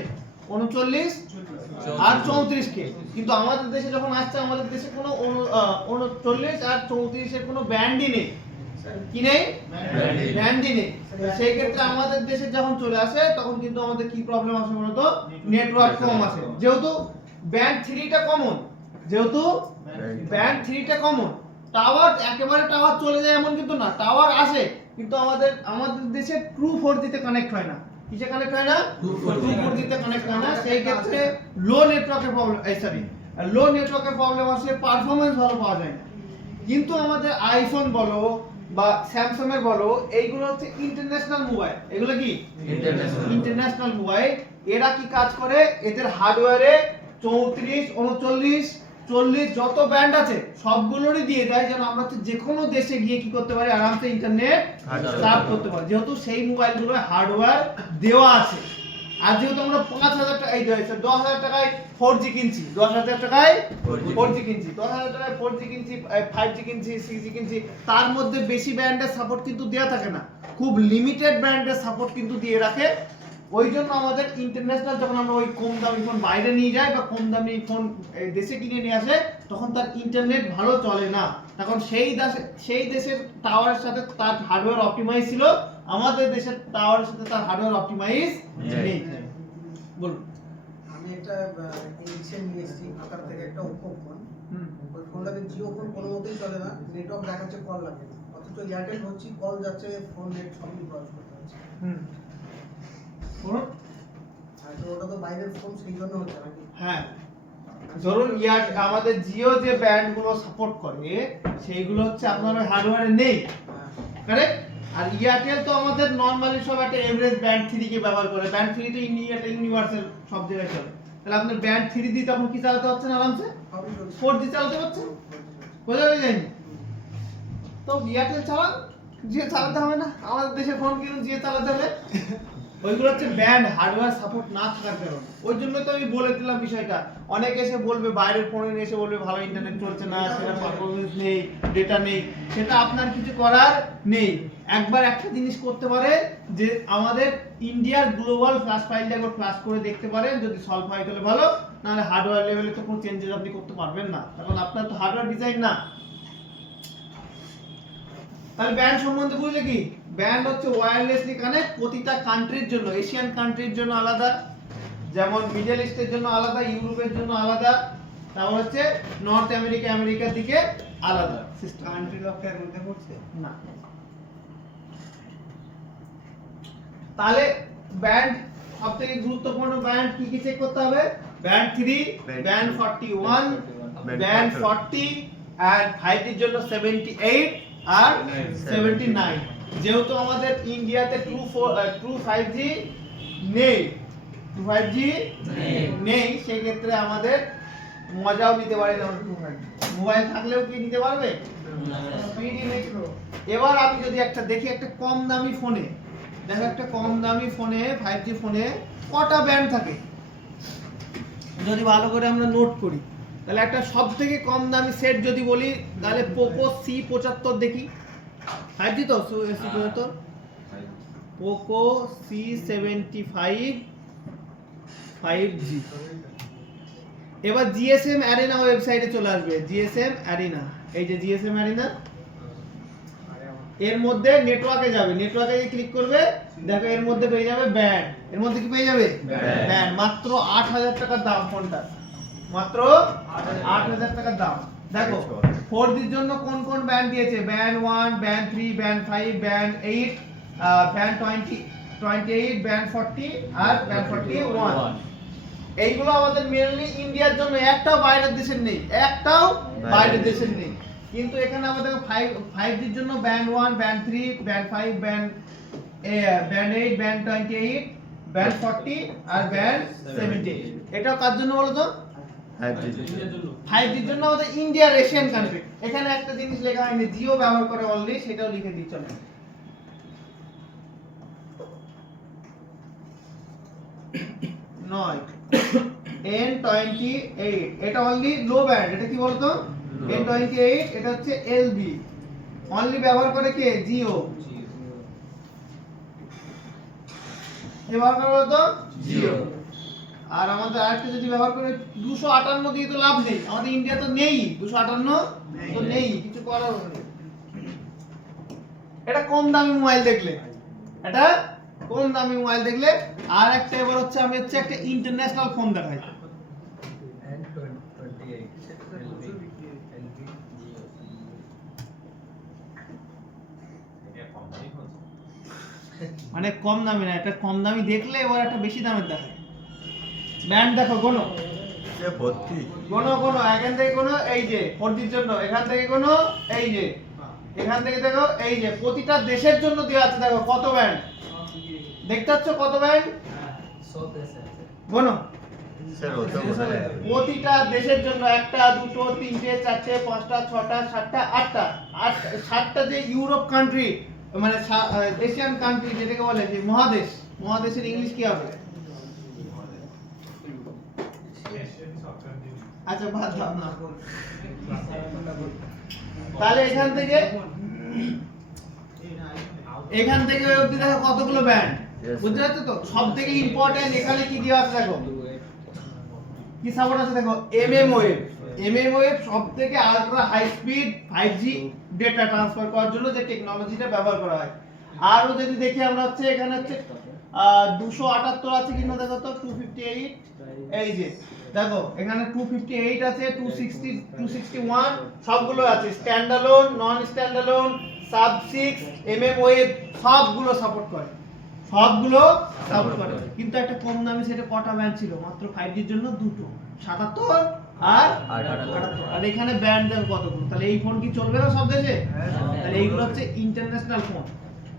39 আর 34 কে। কিন্তু আমাদের দেশে যখন আসছে, আমাদের দেশে কোনো 39 আর 34 এর কোনো ব্যান্ডই নেই। কি নেই? ব্যান্ডই নেই। সেই ক্ষেত্রে আমাদের দেশে যখন চলে আসে তখন কিন্তু আমাদের কি প্রবলেম আসে বলতো? নেটওয়ার্ক কম আসে। যেহেতু ব্যান্ড 3টা কমন, যেহেতু ব্যান্ড 3টা কমন, টাওয়ার একেবারে টাওয়ার চলে যায় এমন কিন্তু না, টাওয়ার আসে কিন্তু আমাদের দেশে ট্রু 4G তে কানেক্ট হয় না। কিসে কানেক্ট হয় না? ট্রু 4G তে কানেক্ট হয় না। সেই ক্ষেত্রে লো নেটওয়ার্কের প্রবলেম, লো নেটওয়ার্কের প্রবলেম আসে, পারফরম্যান্স ভালো পাওয়া যায় না। কিন্তু আমাদের আইফোন বলো বা স্যামসাং এর বলো, এইগুলো হচ্ছে ইন্টারন্যাশনাল মোবাইল। এগুলো কি ইন্টারন্যাশনাল মোবাইল। এরা কি কাজ করে, এদের হার্ডওয়্যারে 34, 39, 40 যত ব্যান্ড আছে সবগুলোরই দিয়ে দেয়, যেন আমরা হচ্ছে যে কোনো দেশে গিয়ে কি করতে পারি, আরামসে ইন্টারনেট সার্ফ করতে পারি, যেহেতু সেই মোবাইলগুলো হার্ডওয়্যার দেওয়া আছে। আর যেহেতু আমরা 5,000 টাকা, এই 10,000 টাকায় 4G কিনছি, 10,000 টাকায় 4G কিনছি, 10,000 টাকায় 4G কিনছি, 5G কিনছি, 6G কিনছি, তার মধ্যে বেশি ব্র্যান্ডের সাপোর্ট কিন্তু দেয়া থাকে না, খুব লিমিটেড ব্র্যান্ডের সাপোর্ট কিন্তু দিয়ে রাখে। ওই জন্য আমাদের ইন্টারন্যাশনাল যখন আমরা ওই কম দামি ফোন বাইরে নিয়ে যাই বা কম দামি ফোন দেশে কিনে নিয়ে আসে, তখন তার ইন্টারনেট ভালো চলে না, তখন সেই দেশের টাওয়ারের সাথে তার হার্ডওয়্যার অপটিমাইজ ছিল, আমাদের দেশের টাওয়ারের সাথে তার হার্ডওয়্যার অপটিমাইজ নেই। বলুন। আমি একটা এডিকশন নিয়ে এসেছি আকার থেকে, একটা ওপো ফোন। ওই ফোনটাতে জিও ফোন কোনো মতেই চলে না, নেটওয়ার্ক দেখাচ্ছে কল লাগে, অথচ এয়ারটেল হচ্ছে কল যাচ্ছে, ফোন নেট সবই ব্রাউজ করতে হচ্ছে। বলুন। আর তো ওটা তো বাইরের ফোন, সেই জন্য হচ্ছে নাকি? হ্যাঁ, ধরুন আমাদের জিও যে ব্র্যান্ডগুলো সাপোর্ট করে সেইগুলো হচ্ছে আপনার হার্ডওয়্যারে নেই, কারেক্ট? আর এয়ারটেল তো আমাদের নরমালি সব একটা এভারেজ ব্যান্ড 3 কে ব্যবহার করে, ব্যান্ড 3 তো এয়ারটেল ইউনিভার্সাল সব জায়গায় চলে, তাহলে আপনার ব্যান্ড 3 দিয়ে তখন কি চালাতে হচ্ছে না আরামসে? সবই চলছে। 4G চালাতে পারছে, বোঝা যায়নি? তো এয়ারটেল চালান, জিও চালাতে হবে না, আমাদের দেশে ফোন কিনুন, জিও চালাতে হবে। ওইগুলো হচ্ছে ব্যান্ড হার্ডওয়্যার সাপোর্ট না থাকার কারণে। ওই জন্য তো আমি বলে দিলাম বিষয়টা। অনেকে এসে বলবে, বাইরের ফোনে এসে বলবে ভালো ইন্টারনেট চলছে না, সেটা পারফরম্যান্স নেই, ডেটা নেই, সেটা আপনার কিছু করার নেই। একবার একটা জিনিস করতে পারে যে আমাদের ইন্ডিয়ার গ্লোবাল ফ্ল্যাশ ফাইলটা একবার ফ্ল্যাশ করে দেখতে পারেন, যদি সলভ হয় তাহলে ভালো, নাহলে হার্ডওয়্যার লেভেলে তো কোনো চেঞ্জেস আপনি করতে পারবেন না, কারণ আপনার তো হার্ডওয়্যার ডিজাইন না। তাহলে ব্যান্ড সম্বন্ধে বুঝলে কি? ব্যান্ড হচ্ছে ওয়্যারলেসলি কানেক্ট প্রতিটা কান্ট্রির জন্য, এশিয়ান কান্ট্রির জন্য আলাদা, যেমন মিডল ইস্টের জন্য আলাদা, ইউরোপের জন্য আলাদা, তারপর হচ্ছে নর্থ আমেরিকার দিকে আলাদা সিস্টেম। কান্ট্রি লকের মধ্যে পড়ছে না। তাহলে ব্যান্ড সবথেকে গুরুত্বপূর্ণ ব্যান্ড কি কি চেক করতে হবে? ব্যান্ড 3, ব্যান্ড 41, ব্যান্ড 40, আর 5 এর জন্য 78 আর 79। যেহেতু আমাদের ইন্ডিয়াতে ট্রু 5G নেই, ট্রু 5G নেই, সেই ক্ষেত্রে আমাদের মজাও নিতে পারে না ট্রু 5G। মোবাইল থাকলেও কি নিতে পারবে? স্পিডই নেই। এবার আমি যদি একটা দেখি, একটা কম দামি ফোনে, দেখো একটা কম দামি ফোনে 5G ফোনে কটা ব্যান্ড থাকে, যদি ভালো করে আমরা নোট করি, তাহলে একটা সব থেকে কম দামি সেট যদি বলি, তাহলে পোকো C75 দেখি, 5G তো C75, পোকো C75 5G। এবার জিএসএম অ্যারিনা ওয়েবসাইটে চলে আসবে, জিএসএম অ্যারিনা, এই যে জিএসএম অ্যারিনা, এর মধ্যে নেটওয়ার্কে যাবে, নেটওয়ার্কে ক্লিক করবে, দেখো এর মধ্যে পেয়ে যাবে ব্যান্ড, এর মধ্যে কি পেয়ে যাবে? ব্যান্ড। মাত্র 8,000 টাকার দাম ফোনটা, মাত্র 8,000 টাকার দাম। দেখো 4G এর জন্য কোন কোন ব্যান্ড দিয়েছে, band 1, band 3, band 5, band 8, band 28, band 40 আর ব্যান্ড 41। এইগুলো আমাদের মেইনলি ইন্ডিয়ার জন্য, একটাও বাইরের দেশের নেই, একটাও বাইরের দেশের নেই। কিন্তু এখানে আমাদের 5G এর জন্য band 1, band 3, band 5, band 8, band 28, band 40 আর ব্যান্ড 70। এটাও কার জন্য বলো তো? 5G এর জন্য আমাদের ইন্ডিয়ার এশিয়ান কান্ট্রি। এখানে একটা জিনিস লেখা হয়নি, জিও ব্যবহার করে অলরেডি, সেটাও লিখে দিই চলো। নয় N28, এটা অনলি লো ব্যান্ড, এটা কি বলতো? N28, এটা হচ্ছে LB, অনলি ব্যবহার করে কে? জিও। ব্যবহার করে বলতো? জিও। আর আমাদের আরেকটা যদি ব্যবহার করে 258 দিয়ে তো লাভ নেই, আমাদের ইন্ডিয়া তো নেই, 258 তো নেই, কিছু করার নেই। এটা কম দামি মোবাইল দেখলে, এটা কম দামি মোবাইল দেখলে। আর একটা এবার হচ্ছে আমি একটা ইন্টারন্যাশনাল ফোন দেখাই, মানে কম দামি না, এটা কম দামি দেখলে এবার একটা বেশি দামের দেখায়। ব্যান্ড দেখো গোনো, সে ভর্তি গোনো গোনো, এখান থেকে গোনো, এই যে 4G র জন্য, এখান থেকে গোনো, এই যে এখান থেকে দেখো, এই যে প্রতিটা দেশের জন্য দেওয়া আছে, দেখো কত ব্যান্ড দেখতে পাচ্ছ, কত ব্যান্ড গোনো, স্যার ওটা বোঝা যায় প্রতিটা দেশের জন্য একটা, দুটো, তিনটে, চারটে, পাঁচটা, ছটা, সাতটা, আটটা, 7টা যে ইউরোপ কান্ট্রি, মানে এশিয়ান কান্ট্রি যেটাকে বলে যে মহাদেশ, মহাদেশের ইংলিশ কি হবে? আচ্ছা বাদ দাও না, তাহলে এখান থেকে ওই অবধি দেখো কতগুলো ব্যান্ড, বুঝতে পারছো তো? সব থেকে ইম্পর্টেন্ট এখানে কি দেওয়া আছে দেখো, কি সাপোর্ট আছে দেখো, MM ওয়েভ সব থেকে ultra high speed 5G data transfer করার জন্য যে টেকনোলজিটা ব্যবহার করা হয়। আরো যদি দেখি আমরা হচ্ছে এখানে হচ্ছে 278 আছে কিনা দেখো তো, 258, এই যে দেখো এখানে 258 আছে, 260, 261 সবগুলো আছে, স্ট্যান্ডালোন, নন স্ট্যান্ডালোন, সাব 6, MM ওয়েভ সবগুলো সাপোর্ট করে, সবগুলো সাপোর্ট করে। কিন্তু একটা কম দামি সেটা কটা ব্যান্ড ছিল মাত্র 5G এর জন্য, দুটো, 77 আর 78। আর এখানে ব্যান্ড দেন কতগুলো, তাহলে এই ফোন কি চলবে না সব দেশে? তাহলে এইগুলো হচ্ছে ইন্টারন্যাশনাল ফোন।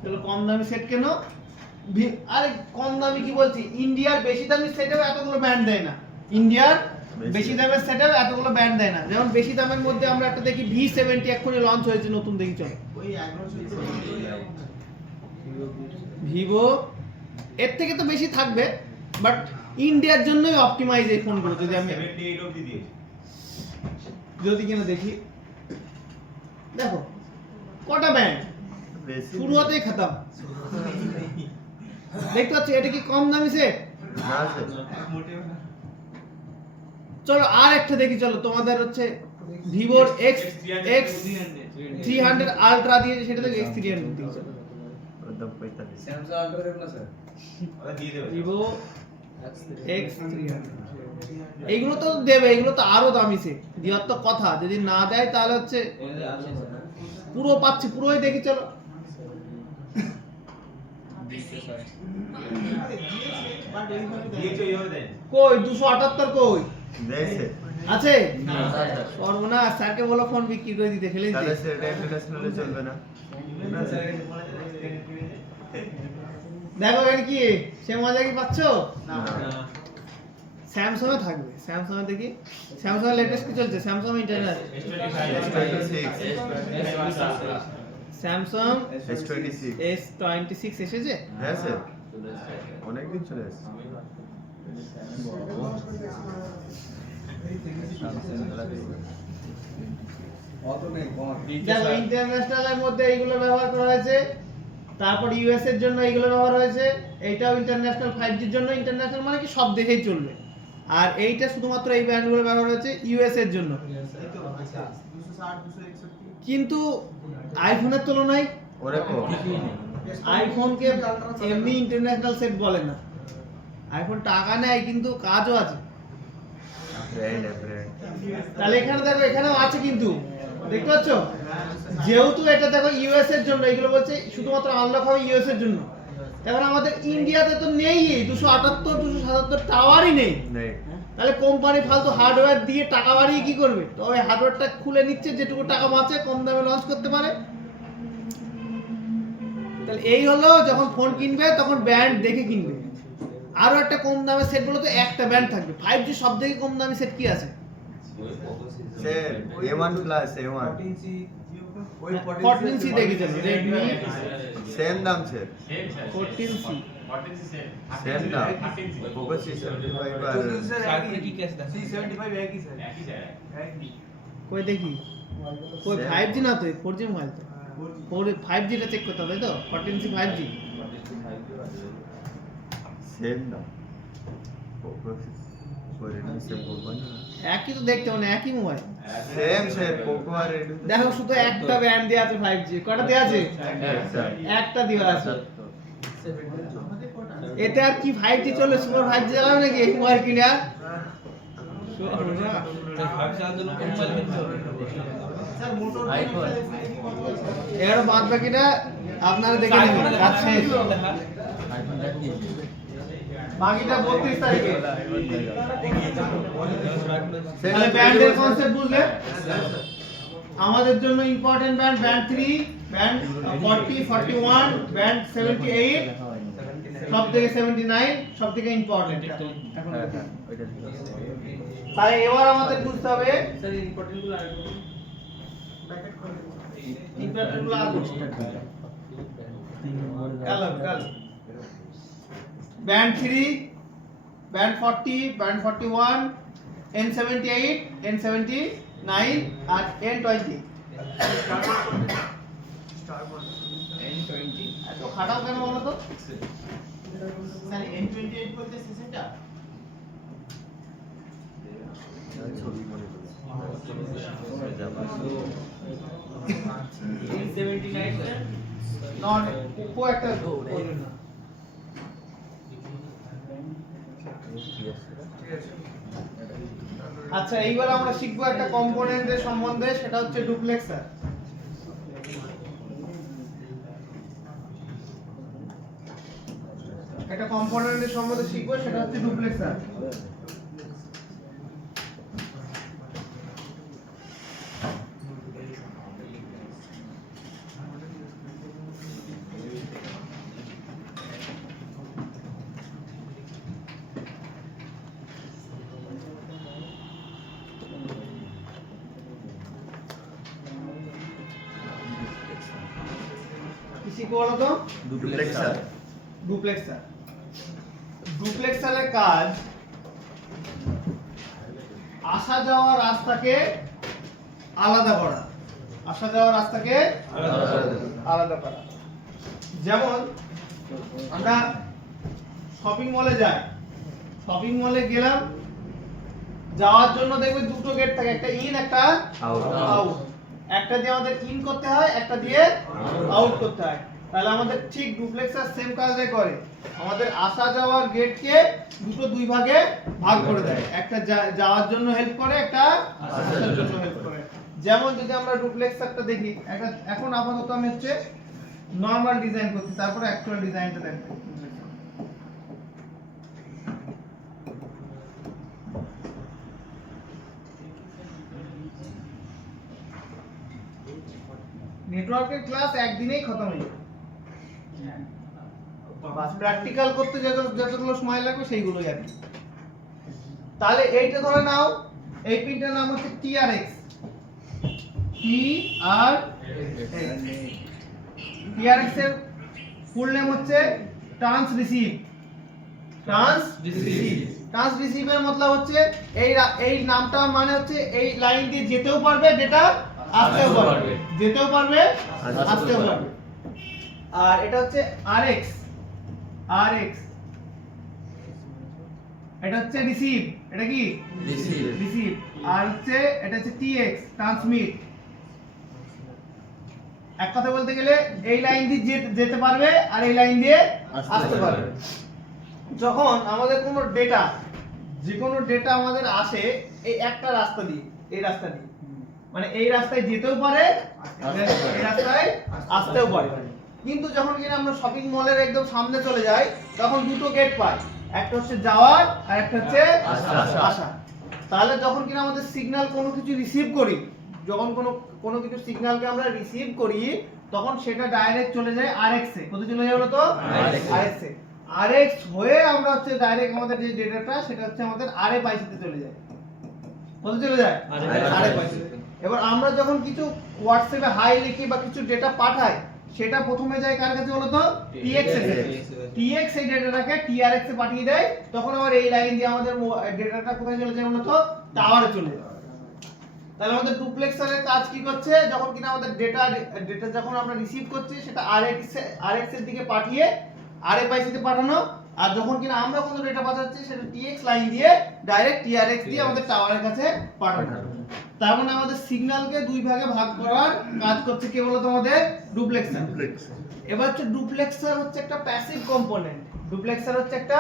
তাহলে কম দামি সেট কেন? আরে কম দামি কি বলছি, ইন্ডিয়ার বেশি দামি সেটেও এতগুলো ব্যান্ড দেয় না, ইন্ডিয়ার বেশি দামের সেটেও এতগুলো ব্যান্ড দেয় না। যেমন বেশি দামের মধ্যে আমরা একটা দেখি V70 এক্ষুনি লঞ্চ হয়েছে নতুন, দেখি চলো ভিভো, এর থেকে তো বেশি থাকবে, বাট ইন্ডিয়ার জন্যই অপটিমাইজ এই ফোনগুলো। যদি আমি 78 অবধি দিয়েছে। যদি কিনা দেখি, দেখো কটা ব্যান্ড, বেশি শুরু হতেই খতম। দেখতে পাচ্ছ এটা কি কম দামি সেট? না স্যার চলো আর একটা দেখি, চলো তোমাদের হচ্ছে ভিভোর X300 আলট্রা দিয়েছে, সেটা দেখো X300 দিয়েছে, একদম 45 স্যামসাং আলট্রা দেখো না স্যার, ওটা দিয়ে দেবে। ভিভো X300 এইগুলো তো দেবে, এগুলো তো আরো দামি সেট, দেওয়ার তো কথা, যদি না দেয় তাহলে হচ্ছে পুরো পাচ্ছি, পুরোই দেখি চলো। দিয়েছে এইভাবে দেয়। কই 278 কই দেখছে আছে? সর্বনাশ, স্যারকে বলো ফোন বিক্রি করে দিতে, ফেলে তাহলে দিতে। সেটা ইন্টারন্যাশনালে চলবে না। দেখো এখানে কি সে মজা কি পাচ্ছো? না স্যামসাং এ থাকবে, স্যামসাং এ দেখি, স্যামসাং এর লেটেস্ট কি চলছে, Samsung internet, Samsung S26 S26 এসেছে। হ্যাঁ স্যার অনেকদিন চলে এসেছে। দেখো ইন্টারন্যাশনাল এর মধ্যে এইগুলো ব্যবহার করা হয়েছে, তারপর ইউএস এর জন্য এইগুলো ব্যবহার হয়েছে, এইটাও ইন্টারন্যাশনাল 5G এর জন্য, ইন্টারন্যাশনাল মানে কি সব দেশেই চলবে। আর এইটা শুধুমাত্র এই ব্র্যান্ডগুলো ব্যবহার হয়েছে ইউএস এর জন্য। কিন্তু আইফোনের তুলনায় ওরে কো আইফোনকে এমনি ইন্টারন্যাশনাল সেট বলে না, আইফোন টাকা নেয় কিন্তু কাজও আছে। ব্র্যান্ড তাহলে এখানে দেখো, এখানেও আছে কিন্তু, দেখতে পাচ্ছ, যেহেতু এটা দেখো ইউএস এর জন্য, এগুলো বলছে শুধুমাত্র আনলক হবে ইউএস এর জন্য। এখন আমাদের ইন্ডিয়াতে তো নেই 278 277 টাওয়ারই নেই, নেই তাহলে কোম্পানি ফালতু হার্ডওয়্যার দিয়ে টাকা বাড়িয়ে কি করবে? তো ওই হার্ডওয়্যারটা খুলে নিচ্ছে, যেটুকু টাকা বাঁচে কম দামে লঞ্চ করতে পারে। তাহলে এই হলো, যখন ফোন কিনবে তখন ব্র্যান্ড দেখে কিনবে। আরো একটা কম দামের সেট বলো তো, একটা ব্র্যান্ড থাকবে। 5G সব থেকে কম দামি সেট কি আছে? Sir A1 plus A1 14C দেখি চলো, Redmi সেম দাম স্যার 14C, সেম দাম পোকো C75 আর কই দেখি, কই 5G না তো, 4G মোবাইল তো, 5G টা চেক করতে হবে তো, 14C 5G সেম দাম পোকো Redmi সে পোকো না একই তো দেখতে, মানে একই মোবাইল। সেম স্যার পোকো আর Redmi দেখো শুধু একটা ব্র্যান্ড দেয়া আছে 5G, কটা দেয়া আছে? স্যার একটা দেওয়া আছে। এতে আর কি 5G চলে, সুপার 5G চালাবে নাকি এই মোবাইল কিনে? আর এর বাদ বাকিটা আপনারা দেখে নেবেন কাজ শেষ। আইফোন দেখিয়েছি বাকিটা 32 তারিখে। সেম তাহলে ব্যান্ডের কনসেপ্ট বুঝলে? আমাদের জন্য ইম্পর্টেন্ট ব্যান্ড 3, ব্যান্ড 40, 41, ব্যান্ড 78, সব থেকে 79 সব থেকে ইম্পর্টেন্ট এখন। হ্যাঁ হ্যাঁ ওইটা ঠিক আছে তাহলে এবার আমাদের বুঝতে হবে স্যার ইম্পর্টেন্ট গুলো আর ব্র্যাকেট করে ইম্পর্টেন্ট গুলো আর বলছি। 3 নম্বরে কাল band 3, band 40, band 41, N78, N79 আর N20। এত খাটাও কেন বলো তো? স্যার N28 বলতে সিস্টেমটা ছবি মনে করে নট উপো একটা বলুন না। আচ্ছা এইবার আমরা শিখবো একটা কম্পোনেন্টের সম্বন্ধে, সেটা হচ্ছে ডুপ্লেক্সার। একটা কম্পোনেন্টের সম্বন্ধে শিখবো, সেটা হচ্ছে ডুপ্লেক্সার। কি শিখবো বলো তো? ডুপ্লেক্সার ডুপ্লেক্সার। ডুপ্লেক্সারের কাজ আসা যাওয়া রাস্তাকে আলাদা করা। আসা যাওয়া রাস্তাকে আলাদা করা। যেমন আমরা শপিং মলে যাই, শপিং মলে গেলাম, যাওয়ার জন্য দেখবে দুটো গেট থাকে, একটা ইন একটা আউট। একটা দিয়ে আমাদের ইন করতে হয়, একটা দিয়ে আউট করতে হয়। তাহলে আমাদের ঠিক ডুপ্লেক্সার সেম কাজটাই করে, আমাদের আসা যাওয়ার গেটকে দুই ভাগে ভাগ করে দেয়। একটা যাওয়ার জন্য হেল্প করে, একটা আসার জন্য হেল্প করে। যেমন যদি আমরা ডুপ্লেক্সারটা দেখি, একটা এখন আপাতত আমি হচ্ছে নরমাল ডিজাইন করছি, তারপরে অ্যাকচুয়াল ডিজাইনটা দেখব। নেটওয়ার্কের ক্লাস একদিনেই খতম হয়ে যাবে, বাস প্র্যাকটিক্যাল করতে যতগুলো সময় লাগবে সেইগুলোই আর কি। তাহলে এইটা ধরে নাও, এই পিনটার নাম হচ্ছে TRX। TRX এর ফুল নেম হচ্ছে ট্রান্স রিসিভ। ট্রান্স রিসিভের মতলব হচ্ছে এই নামটা মানে হচ্ছে এই লাইন দিয়ে যেতেও পারবে, ডেটা আসতেও পারবে, যেতেও পারবে আসতেও পারবে। আর এটা হচ্ছে RX, এটা হচ্ছে রিসিভ, এটা কি রিসিভ। আর হচ্ছে এটা হচ্ছে TX, ট্রান্সমিট। এক কথা বলতে গেলে এই লাইন দিয়ে যেতে পারবে আর এই লাইন দিয়ে আসতে পারবে। যখন আমাদের কোনো ডেটা, যে কোনো ডেটা আমাদের আসে এই একটা রাস্তা দিয়ে, এই রাস্তা দিয়ে, মানে এই রাস্তায় যেতেও পারে, এই রাস্তায় আসতেও পারে। কিন্তু যখন কিনা আমরা শপিং মলের একদম সামনে চলে যাই, তখন দুটো গেট পাই, একটা হচ্ছে যাওয়ার আর একটা হচ্ছে আসা। তাহলে যখন কিনা আমাদের সিগন্যাল কোনো কিছু রিসিভ করি, যখন কোনো কিছু সিগন্যালকে আমরা রিসিভ করি, তখন সেটা ডাইরেক্ট চলে যায় RX এ। কোথায় চলে যায় বলো তো? RX এ। RX হয়ে আমরা হচ্ছে ডাইরেক্ট আমাদের যে ডেটাটা, সেটা হচ্ছে আমাদের RFIC তে চলে যায়। কোথায় চলে যায়? RFIC। এবার আমরা যখন কিছু হোয়াটসঅ্যাপে হাই লিখি বা কিছু ডেটা পাঠাই, সেটা প্রথমে যায় কার কাছে বলো তো? TX এর কাছে। TX এই ডেটাটাকে TRX এ পাঠিয়ে দেয়, তখন আবার এই লাইন দিয়ে আমাদের ডেটাটা কোথায় চলে যায় বলো তো? টাওয়ারে চলে যায়। তাহলে আমাদের ডুপ্লেক্সারের কাজ কি করছে? যখন কিনা আমাদের ডেটা যখন আমরা রিসিভ করছি, সেটা RX এর দিকে পাঠিয়ে RFIC তে পাঠানো, আর যখন কিনা আমরা কোনো ডেটা পাঠাচ্ছি, সেটা TX লাইন দিয়ে ডাইরেক্ট TRX দিয়ে আমাদের টাওয়ারের কাছে পাঠানো। তার মানে আমাদের সিগন্যালকে দুই ভাগে ভাগ করার কাজ করছে কে বলো তোমাদের? ডুপ্লেক্সার। এবার হচ্ছে ডুপ্লেক্সার হচ্ছে একটা প্যাসিভ কম্পোনেন্ট। ডুপ্লেক্সার হচ্ছে একটা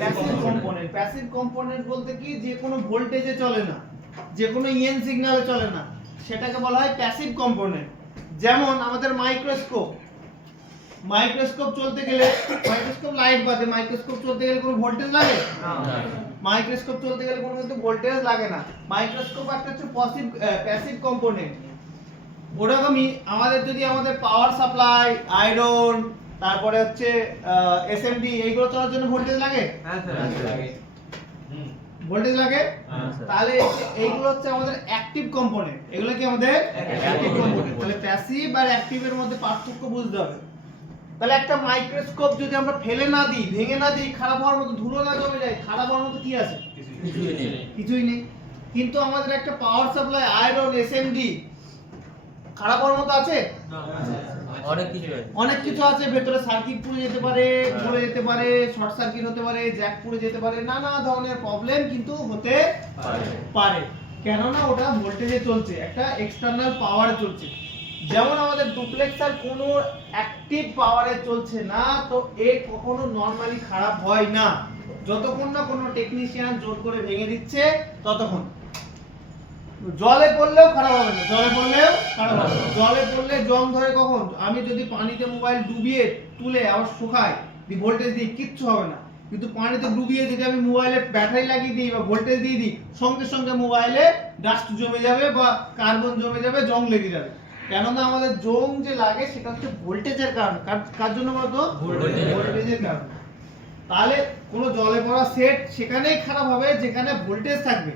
প্যাসিভ কম্পোনেন্ট। প্যাসিভ কম্পোনেন্ট বলতে কি, যে কোনো ভোল্টেজে চলে না, যে কোনো ইএন সিগন্যালে চলে না, সেটাকে বলা হয় প্যাসিভ কম্পোনেন্ট। যেমন আমাদের মাইক্রোস্কোপ, মাইক্রোস্কোপ চলতে গেলে মাইক্রোস্কোপ লাইট বাদে মাইক্রোস্কোপ চলতে গেলে কোনো ভোল্টেজ লাগে না মাইক্রোস্কোপ চলতে গেলে কোনো কিন্তু ভোল্টেজ লাগে না মাইক্রোস্কোপ একটা হচ্ছে প্যাসিভ কম্পোনেন্ট ওরকমই আমাদের যদি আমাদের পাওয়ার সাপ্লাই আয়রন তারপরে হচ্ছে এসএমডি এইগুলো চলার জন্য ভোল্টেজ লাগে ভোল্টেজ লাগে তাহলে এইগুলো হচ্ছে আমাদের অ্যাক্টিভ কম্পোনেন্ট এগুলো কি আমাদের অ্যাক্টিভ কম্পোনেন্ট তাহলে প্যাসিভ আর অ্যাক্টিভের মধ্যে পার্থক্য বুঝতে হবে তাহলে একটা মাইক্রোস্কোপ যদি আমরা ফেলে না দিই ভেঙে না দিই খারাপ হওয়ার মতো ধুলো না জমে যায় খারাপ হওয়ার মতো কি আছে কিছুই নেই কিন্তু আমাদের একটা পাওয়ার সাপ্লাই আয়রন এসএমডি খারাপ হওয়ার মতো আছে অনেক কিছু আছে ভেতরে সার্কিট পুড়ে যেতে পারে পড়ে যেতে পারে শর্ট সার্কিট হতে পারে জ্যাক পুড়ে যেতে পারে নানা ধরনের প্রবলেম কিন্তু হতে পারে কেননা ওটা ভোল্টেজে চলছে একটা এক্সটার্নাল পাওয়ারে চলছে যেমন আমাদের ডুপ্লেক্সার কোনো অ্যাক্টিভ পাওয়ারে চলছে না তো এ কখনো নরমালি খারাপ হয় না যতক্ষণ না কোনো টেকনিশিয়ান জোর করে ভেঙে দিচ্ছে ততক্ষণ জলে পড়লেও খারাপ হবে না জলে পড়লে জং ধরে কখন আমি যদি পানিতে মোবাইল ডুবিয়ে তুলে আবার শুকাই দিই ভোল্টেজ দিই কিচ্ছু হবে না কিন্তু পানিতে ডুবিয়ে যদি আমি মোবাইলে ব্যাটারি লাগিয়ে দিই বা ভোল্টেজ দিয়ে দিই সঙ্গে সঙ্গে মোবাইলে ডাস্ট জমে যাবে বা কার্বন জমে যাবে জং লেগে যাবে কেননা আমাদের জং যে লাগে সেটা হচ্ছে ভোল্টেজের কারণে কার জন্য বলতো ভোল্টেজের কারণে তাহলে কোনো জলে পড়া সেট সেখানেই খারাপ হবে যেখানে ভোল্টেজ থাকবে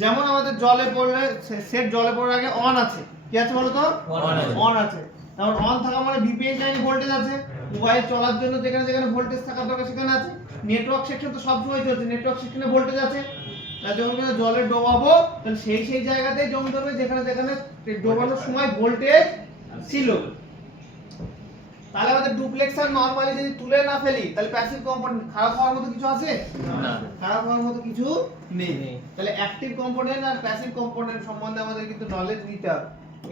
যেমন আমাদের জলে পড়লে সেট জলে পড়ার আগে অন আছে কি আছে বলতো অন আছে তারপর অন থাকা মানে ভিপিএস লাইনে ভোল্টেজ আছে মোবাইল চলার জন্য যেখানে যেখানে ভোল্টেজ থাকার দরকার সেখানে আছে নেটওয়ার্ক সেকশন তো সব সময় চলছে নেটওয়ার্ক সেকশনে ভোল্টেজ আছে তাই যখন কোনো জলে ডোবাবো তাহলে সেই জায়গাতেই জমে ধরবে যেখানে যেখানে ডোবানোর সময় ভোল্টেজ ছিল তাহলে আমাদের ডুপ্লেক্সার নরমালি যদি তুলে না ফেলি তাহলে প্যাসিভ কম্পোনেন্ট খারাপ হওয়ার মতো কিছু আছে না খারাপ হওয়ার মতো কিছু নেই তাহলে অ্যাক্টিভ কম্পোনেন্ট আর প্যাসিভ কম্পোনেন্ট সম্বন্ধে আমাদের কিন্তু নলেজ নিতে হবে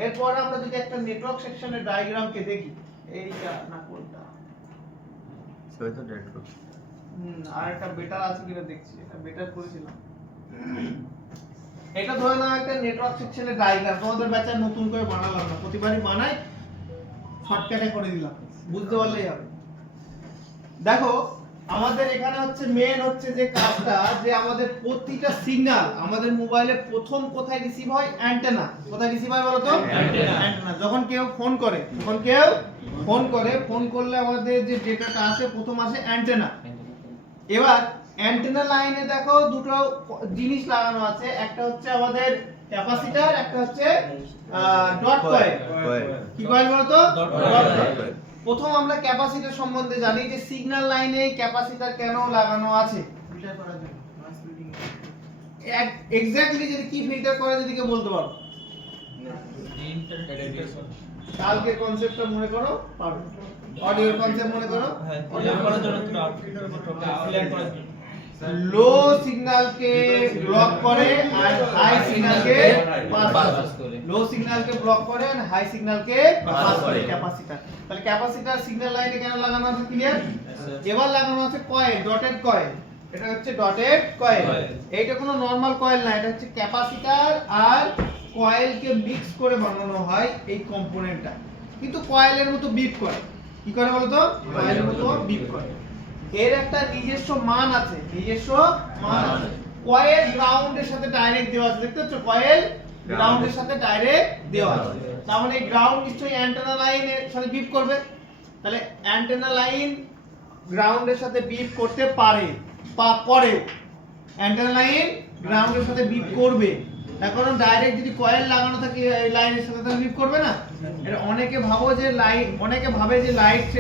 এরপর আমরা যদি একটা নেটওয়ার্ক সেকশনের ডায়াগ্রামকে দেখি এইটা না কোনটা সবাই তো ডেড করো আর একটা বেটার আছে কিনা দেখছি এটা বেটার করেছিলাম এটা ধরে নাও একটা নেটওয়ার্ক সেকশনের ডায়াগ্রাম তোমাদের ব্যাচে নতুন করে বানালাম না প্রতিবারই বানাই শর্টকাটে করে দিলাম বুঝতে পারলেই হবে দেখো আমাদের এখানে হচ্ছে মেন হচ্ছে যে কাজটা যে আমাদের প্রতিটা সিগন্যাল আমাদের মোবাইলে প্রথম কোথায় রিসিভ হয় অ্যান্টেনা কোথায় রিসিভ হয় বলো তো অ্যান্টেনা যখন কেউ ফোন করে ফোন করলে আমাদের যে ডেটাটা আসে প্রথম আসে অ্যান্টেনা এবার অ্যান্টেনা লাইনে দেখো দুটো জিনিস লাগানো আছে একটা হচ্ছে আমাদের ক্যাপাসিটর একটা হচ্ছে ডট কয়েল কি কয়েল বলতো ডট কয়েল প্রথম আমরা ক্যাপাসিটর সম্বন্ধে জানি যে সিগন্যাল লাইনে ক্যাপাসিটর কেন লাগানো আছে ফিল্টার করার জন্য নয়েজ ফিল্টারিং এক্স্যাক্টলি যদি কি ফিল্টার করে যদি কেউ বলতে পারো কালকে কনসেপ্টটা মনে করো পারো অডিওর কনসেপ্ট মনে করো অডিও করার জন্য ক্লিয়ার করার জন্য লো সিগন্যালকে ব্লক করে আর হাই সিগন্যালকে পাস করে লো সিগন্যালকে ব্লক করে আর হাই সিগন্যালকে পাস করে ক্যাপাসিটর তাহলে ক্যাপাসিটর সিগন্যাল লাইনে কেন লাগানো আছে ক্লিয়ার এবার লাগানো আছে কয়েল ডটেড কয়েল এটা হচ্ছে ডটেড কয়েল এইটা কোনো নরমাল কয়েল না এটা হচ্ছে ক্যাপাসিটর আর কয়েলকে মিক্স করে বানানো হয় এই কম্পোনেন্টটা কিন্তু কয়েলের মতো বিপ করে কি করে বলো তো কয়েলের মতো বিপ করে এর একটা নিজস্ব মান আছে কয়েল গ্রাউন্ডের সাথে ডাইরেক্ট দেওয়া আছে দেখতে পাচ্ছ কয়েল গ্রাউন্ডের সাথে ডাইরেক্ট দেওয়া আছে তার মানে এই গ্রাউন্ড নিশ্চয়ই অ্যান্টেনা লাইনের সাথে বিপ করবে তাহলে অ্যান্টেনা লাইন গ্রাউন্ডের সাথে বিপ করতে পারে করে অ্যান্টেনা লাইন গ্রাউন্ডের সাথে বিপ করবে তার কারণ ডাইরেক্ট যদি কয়েল লাগানো থাকে এই লাইনের সাথে তাহলে বিপ করবে না এটা অনেকে ভাবে যে লাইট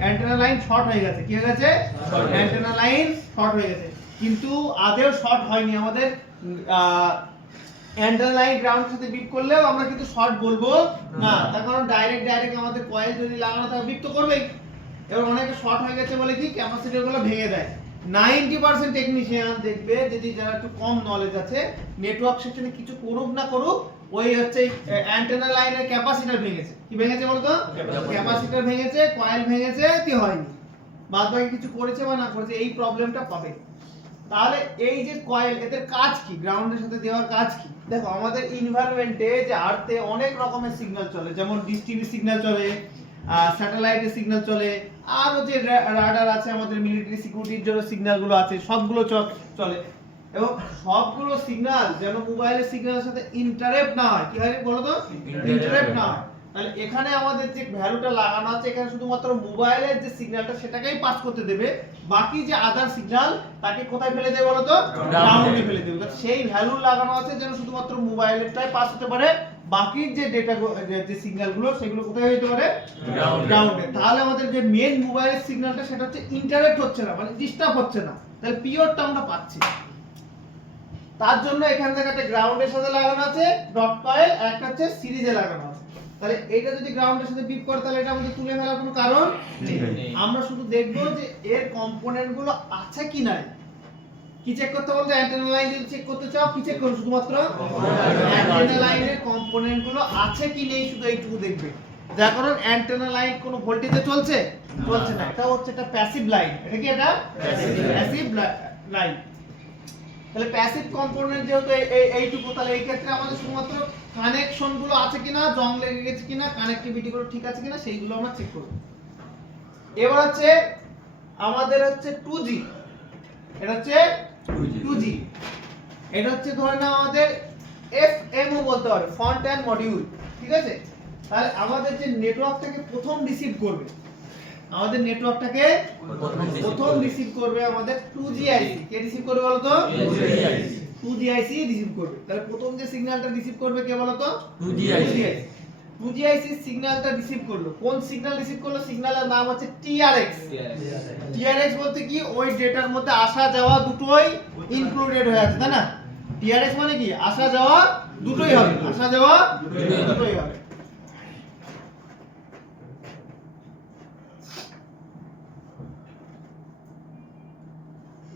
অ্যান্টেনা লাইন শর্ট হয়ে গেছে কি হয়ে গেছে অ্যান্টেনা লাইন শর্ট হয়ে গেছে কিন্তু আদেও শর্ট হয়নি আমাদের অ্যান্টেনা লাইন গ্রাউন্ডের সাথে বিপ করলেও আমরা কিন্তু শর্ট বলবো না তার কারণ ডাইরেক্ট আমাদের কয়েল যদি লাগানো থাকে বিপ তো করবেই এবার অনেকে শর্ট হয়ে গেছে বলে কি ক্যাপাসিটরগুলো ভেঙে দেয় 90% টেকনিশিয়ান দেখবে যদি যারা একটু কম নলেজ আছে নেটওয়ার্ক সেকশনে কিছু করুক না করুক ওই হচ্ছে অ্যান্টেনা লাইনের ক্যাপাসিটর ভেঙেছে কি ভেঙেছে বলতো ক্যাপাসিটর ভেঙেছে কয়েল ভেঙেছে কি হয়নি বাদ বাকি কিছু করেছে বা না করেছে এই প্রবলেমটা পাবে তাহলে এই যে কয়েল এদের কাজ কি গ্রাউন্ডের সাথে দেওয়ার কাজ কি দেখো আমাদের এনভায়রনমেন্টে যে আর্থে অনেক রকমের সিগন্যাল চলে যেমন ডিশ টিভি সিগন্যাল চলে স্যাটেলাইটের সিগন্যাল চলে, আরো যে রাডার আছে আমাদের মিলিটারি সিকিউরিটির জন্য সিগন্যালগুলো আছে সবগুলো চলে, এবং সবগুলো সিগন্যাল যেন মোবাইলের সিগন্যালের সাথে ইন্টারাপ্ট না হয়। কি হয় বলো তো? ইন্টারাপ্ট না হয়। তাহলে এখানে আমাদের যে ভ্যালুটা লাগানো আছে এখানে শুধুমাত্র মোবাইলের যে সিগন্যালটা সেটাকেই পাস করতে দেবে, বাকি যে আদার সিগন্যাল তাকে কোথায় ফেলে দেবে বলো তো? গ্রাউন্ডে ফেলে দেবে। সেই ভ্যালু লাগানো আছে যেন শুধুমাত্র মোবাইলেরটাই পাস হতে পারে, বাকি যে ডেটা যে সিগন্যালগুলো সেগুলো কোথায় হতে পারে? গ্রাউন্ডে। তাহলে আমাদের যে মেইন মোবাইলের সিগন্যালটা সেটা হচ্ছে ইন্টারাপ্ট হচ্ছে না, মানে ডিস্টার্ব হচ্ছে না, তাহলে পিওরটা আমরা পাচ্ছি। তার জন্য এখান থেকে একটা গ্রাউন্ডের সাথে লাগানো আছে ডট কয়েল, একটা হচ্ছে সিরিজে লাগানো আছে। তাহলে এটা যদি গ্রাউন্ডের সাথে বিপ করে তাহলে এটা আমাদের তুলে ফেলার কোনো কারণ নেই। আমরা শুধু দেখবো যে এর কম্পোনেন্ট গুলো আছে কি নাই। কি চেক করতে বলতে? অ্যান্টেনা লাইন যদি চেক করতে চাও কি চেক করো? শুধুমাত্র অ্যান্টেনা লাইনের কম্পোনেন্ট গুলো আছে কি নেই শুধু এইটুকু দেখবে। যার কারণ অ্যান্টেনা লাইন কোনো ভোল্টেজে চলছে না, এটা হচ্ছে একটা প্যাসিভ লাইন। এটা কি? এটা প্যাসিভ লাইন। তাহলে প্যাসিভ কম্পোনেন্ট যেহেতু এইটুকু, তাহলে এই ক্ষেত্রে আমাদের শুধুমাত্র কানেকশন গুলো আছে কিনা, জং লেগে গেছে কিনা, কানেক্টিভিটি গুলো ঠিক আছে কিনা সেইগুলো আমরা চেক করব। এবার হচ্ছে আমাদের হচ্ছে 2G, এটা হচ্ছে 2G, এটা হচ্ছে ধরে নাও আমাদের FMO বলতে পারো, ফ্রন্ট এন্ড মডিউল, ঠিক আছে? তাহলে আমাদের যে নেটওয়ার্কটাকে প্রথম রিসিভ করবে, আমাদের নেটওয়ার্কটাকে প্রথম রিসিভ করবে আমাদের 2G IC। কে রিসিভ করবে বলো তো? 2G IC রিসিভ করবে। তাহলে প্রথম যে সিগন্যালটা রিসিভ করবে কে বলো তো? 2G IC। 2G IC সিগন্যালটা receive করলো। কোন সিগন্যাল রিসিভ করলো? সিগন্যালের নাম হচ্ছে TRX। TRX বলতে কি? ওই ডেটার মধ্যে আসা যাওয়া দুটোই ইনক্লুডেড হয়ে আছে, তাই না? TRX মানে কি? আসা যাওয়া দুটোই হবে, আসা যাওয়া দুটোই হবে।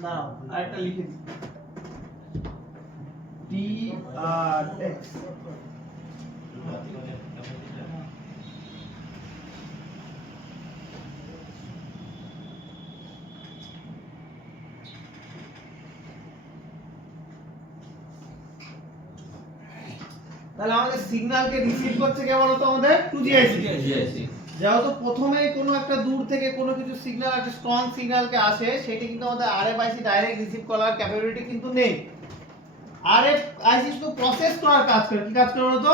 নাও আরেকটা লিখে দিই, TRX। তাহলে আমাদের সিগন্যালকে রিসিভ করছে কে বলতো? আমাদের 2G IC। যেহেতু প্রথমেই কোনো একটা দূর থেকে কোনো কিছু সিগন্যাল, একটা স্ট্রং সিগন্যালকে আসে, সেটা কিন্তু আমাদের RFIC ডাইরেক্ট রিসিভ করার ক্যাপাবিলিটি কিন্তু নেই। RFIC শুধু প্রসেস করার কাজ করে। কি কাজ করে বলতো?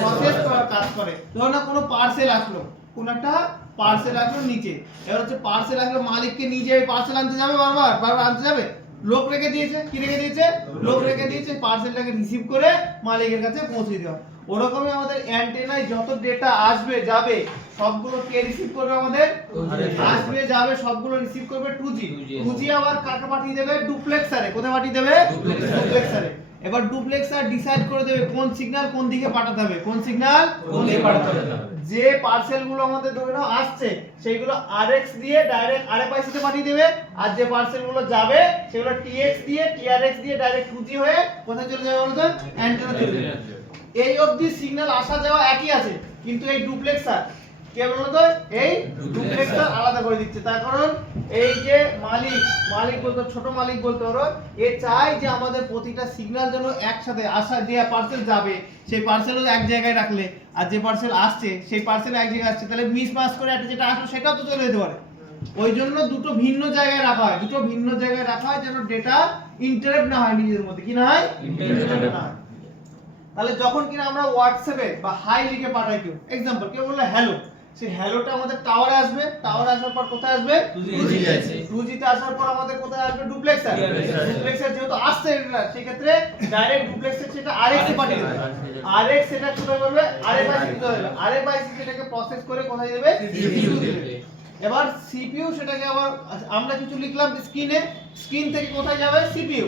প্রসেস করার কাজ করে। ধরো না কোনো পার্সেল আসলো, কোন একটা পার্সেল আসলো নিচে, এবার হচ্ছে পার্সেল আসলো, মালিককে নিজে পার্সেল আনতে যাবে, বারবার আনতে যাবে, লোক রেখে দিয়েছে। কি রেখে দিয়েছে? লোক রেখে দিয়েছে। পার্সেলটাকে রিসিভ করে মালিকের কাছে পৌঁছে দেওয়া। ওরকমই আমাদের অ্যান্টেনায় যত ডেটা আসবে যাবে সবগুলো কে রিসিভ করবে? আমাদের আসবে যাবে সবগুলো রিসিভ করবে 2G। 2G আবার কাকে পাঠিয়ে দেবে? ডুপ্লেক্সারে। কোথায় পাঠিয়ে দেবে? ডুপ্লেক্সারে। এবার ডুপ্লেক্সার ডিসাইড করে দেবে কোন সিগন্যাল কোন দিকে পাঠাতে হবে, কোন সিগন্যাল কোন দিকে পাঠাতে হবে। যে পার্সেলগুলো আমাদের ধরে নাও আসছে সেইগুলো RX দিয়ে ডাইরেক্ট RFIC তে পাঠিয়ে দেবে, আর যে পার্সেলগুলো যাবে সেগুলো TX দিয়ে TRX দিয়ে ডাইরেক্ট 2G হয়ে কোথায় চলে যাবে বলতো? অ্যান্টেনা চলে যাবে। এই অবধি সিগন্যাল আসা যাওয়া একই আছে, কিন্তু এই ডুপ্লেক্সার কে বলতো? এই ডুপ্লেক্সার আলাদা করে দিচ্ছে। তার কারণ এই যে মালিক বলতো, ছোট মালিক বলতে পারো, এ চাই যে আমাদের প্রতিটা সিগন্যাল যেন একসাথে আসা, যে পার্সেল যাবে সেই পার্সেলও এক জায়গায় রাখলে, আর যে পার্সেল আসছে সেই পার্সেল এক জায়গায় আসছে, তাহলে মিস মাস করে একটা যেটা আসলো সেটাও তো চলে যেতে পারে। ওই জন্য দুটো ভিন্ন জায়গায় রাখা হয়, যেন ডেটা ইন্টারাপ্ট না হয় নিজেদের মধ্যে। কি না হয়? ইন্টারাপ্ট না হয়। তাহলে যখন কিনা আমরা হোয়াটসঅ্যাপে বা হাই লিখে পাঠাই, কেউ এক্সাম্পল কেউ বললো হ্যালো, সেই হ্যালোটা আমাদের টাওয়ারে আসবে, টাওয়ারে আসার পর কোথায় আসবে? 2G তে আসার পর আমাদের কোথায় আসবে? ডুপ্লেক্সার। ডুপ্লেক্সার যেহেতু আসছে সেই ক্ষেত্রে ডাইরেক্ট ডুপ্লেক্সার সেটা RX এ পাঠিয়ে দেবে। RX সেটা কি করবে? RFIC তে দেবে। RFIC সেটাকে প্রসেস করে কোথায় দেবে? CPU দেবে। এবার CPU সেটাকে আবার আমরা কিছু লিখলাম স্ক্রিন থেকে কোথায় যাবে? CPU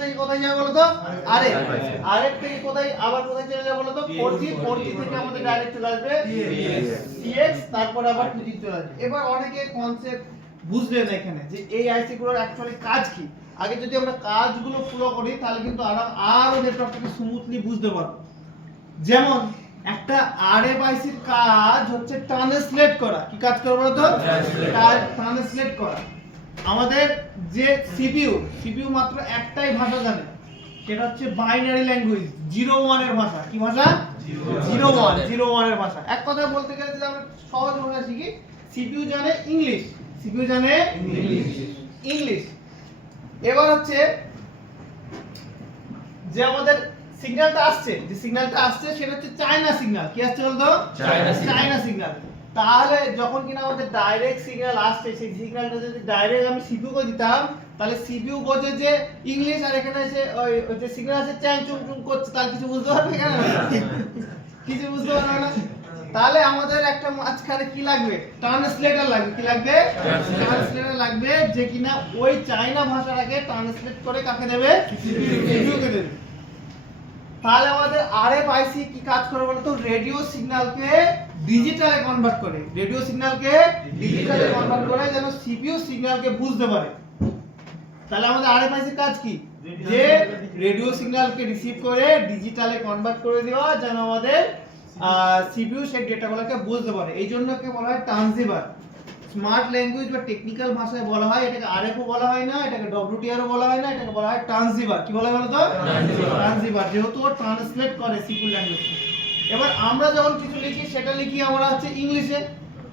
থেকে কোথায় যাবে বলো তো? RF থেকে কোথায় আবার কোথায় চলে যাবে বলো তো? 4G থেকে আমাদের ডাইরেক্ট চলে আসবে TX, তারপরে আবার 2G চলে আসবে। এবার অনেকে কনসেপ্ট বুঝলেন এখানে যে এই IC গুলোর অ্যাকচুয়ালি কাজ কি। আগে যদি আমরা কাজগুলো ফলো করি তাহলে কিন্তু আরো নেটওয়ার্কটাকে স্মুথলি বুঝতে পারবো। যেমন একটা RFIC এর কাজ হচ্ছে ট্রান্সলেট করা। কি কাজ করে বলো তো? ট্রান্সলেট করা। আমাদের যে CPU মাত্র একটাই ভাষা জানে, সেটা হচ্ছে বাইনারি ল্যাঙ্গুয়েজ, 0-1 এর ভাষা। কি ভাষা? 01 এর ভাষা। এক কথায় বলতে গেলে যদি আমরা সহজ ভাষা শিখি, সিপিইউ জানে ইংলিশ, সিপিইউ জানে ইংলিশ। এবার হচ্ছে যে আমাদের সিগন্যালটা আসছে, সেটা হচ্ছে চায়না সিগন্যাল। কি আসছে বলতো? China signal. তাহলে যখন কিনা আমাদের ডাইরেক্ট সিগন্যাল আসছে, সেই সিগন্যালটা যদি ডাইরেক্ট আমি সিপিইউ কে দিতাম, তাহলে সিপিইউ বোঝে যে ইংলিশ, আর এখানে এসে ওই যে সিগন্যাল আছে চ্যাং চুং চুং করছে, তার কিছু বুঝতে পারবে এখানে? কিছু বুঝতে পারবে না। তাহলে আমাদের একটা মাঝখানে কি লাগবে? ট্রান্সলেটর লাগবে। কি লাগবে? ট্রান্সলেটর লাগবে, যে কিনা ওই চায়না ভাষাটাকে ট্রান্সলেট করে কাকে দেবে? সিপিইউ কে দেবে। তাহলে আমাদের আরএফআইসি কি কাজ করে বলতো? রেডিও সিগন্যালকে ডিজিটালে কনভার্ট করে, যেন সিপিইউ সিগন্যালকে বুঝতে পারে। তাহলে আমাদের আরএফআইসি কাজ কি? যে রেডিও সিগন্যালকে রিসিভ করে ডিজিটালে কনভার্ট করে দেওয়া, যেন আমাদের সিপিইউ সেই ডেটাগুলোকে বুঝতে পারে। এই জন্য কে বলা হয় ট্রান্সিভার। স্মার্ট ল্যাঙ্গুয়েজ বা টেকনিক্যাল ভাষায় বলা হয়, এটাকে আরএফও বলা হয় না, এটাকে ডব্লিউটিআরও বলা হয় না, এটাকে বলা হয় ট্রান্সিভার। কি বলা হয় বলতো? ট্রান্সিভার, যেহেতু ও ট্রান্সলেট করে সিপিইউ ল্যাঙ্গুয়েজকে। এবার আমরা যখন কিছু লিখি, সেটা লিখি আমরা হচ্ছে ইংলিশে,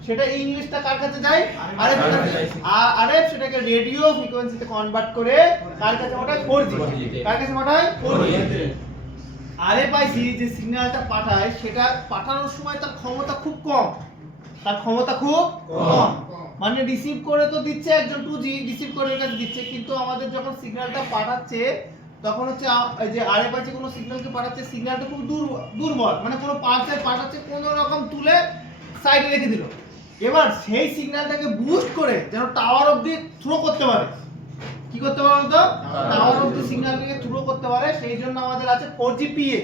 সেটা ইংলিশটা কার কাছে যায়? আরএফ এর কাছে। আরএফ সেটাকে রেডিও ফ্রিকোয়েন্সিতে কনভার্ট করে কার কাছে পাঠায়? 4G। কার কাছে পাঠায়? 4G। আরএফআইসি যে সিগন্যালটা পাঠায়, সেটা পাঠানোর সময় তার ক্ষমতা খুব কম, মানে রিসিভ করে তো দিচ্ছে একজন 2G, রিসিভ করে কাছে দিচ্ছে, কিন্তু আমাদের যখন সিগন্যালটা পাঠাচ্ছে, তখন হচ্ছে এই যে আরএফআইসি কোনো সিগন্যালকে পাঠাচ্ছে, সিগন্যালটা খুব দুর্বল, মানে কোনো পার্সেল পাঠাচ্ছে, কোনো রকম তুলে সাইডে রেখে দিল। এবার সেই সিগন্যালটাকে বুস্ট করে যেন টাওয়ার অবধি থ্রো করতে পারে। কি করতে পারে বলতো? টাওয়ার অবধি সিগন্যালকে থ্রো করতে পারে। সেই জন্য আমাদের আছে 4G PA।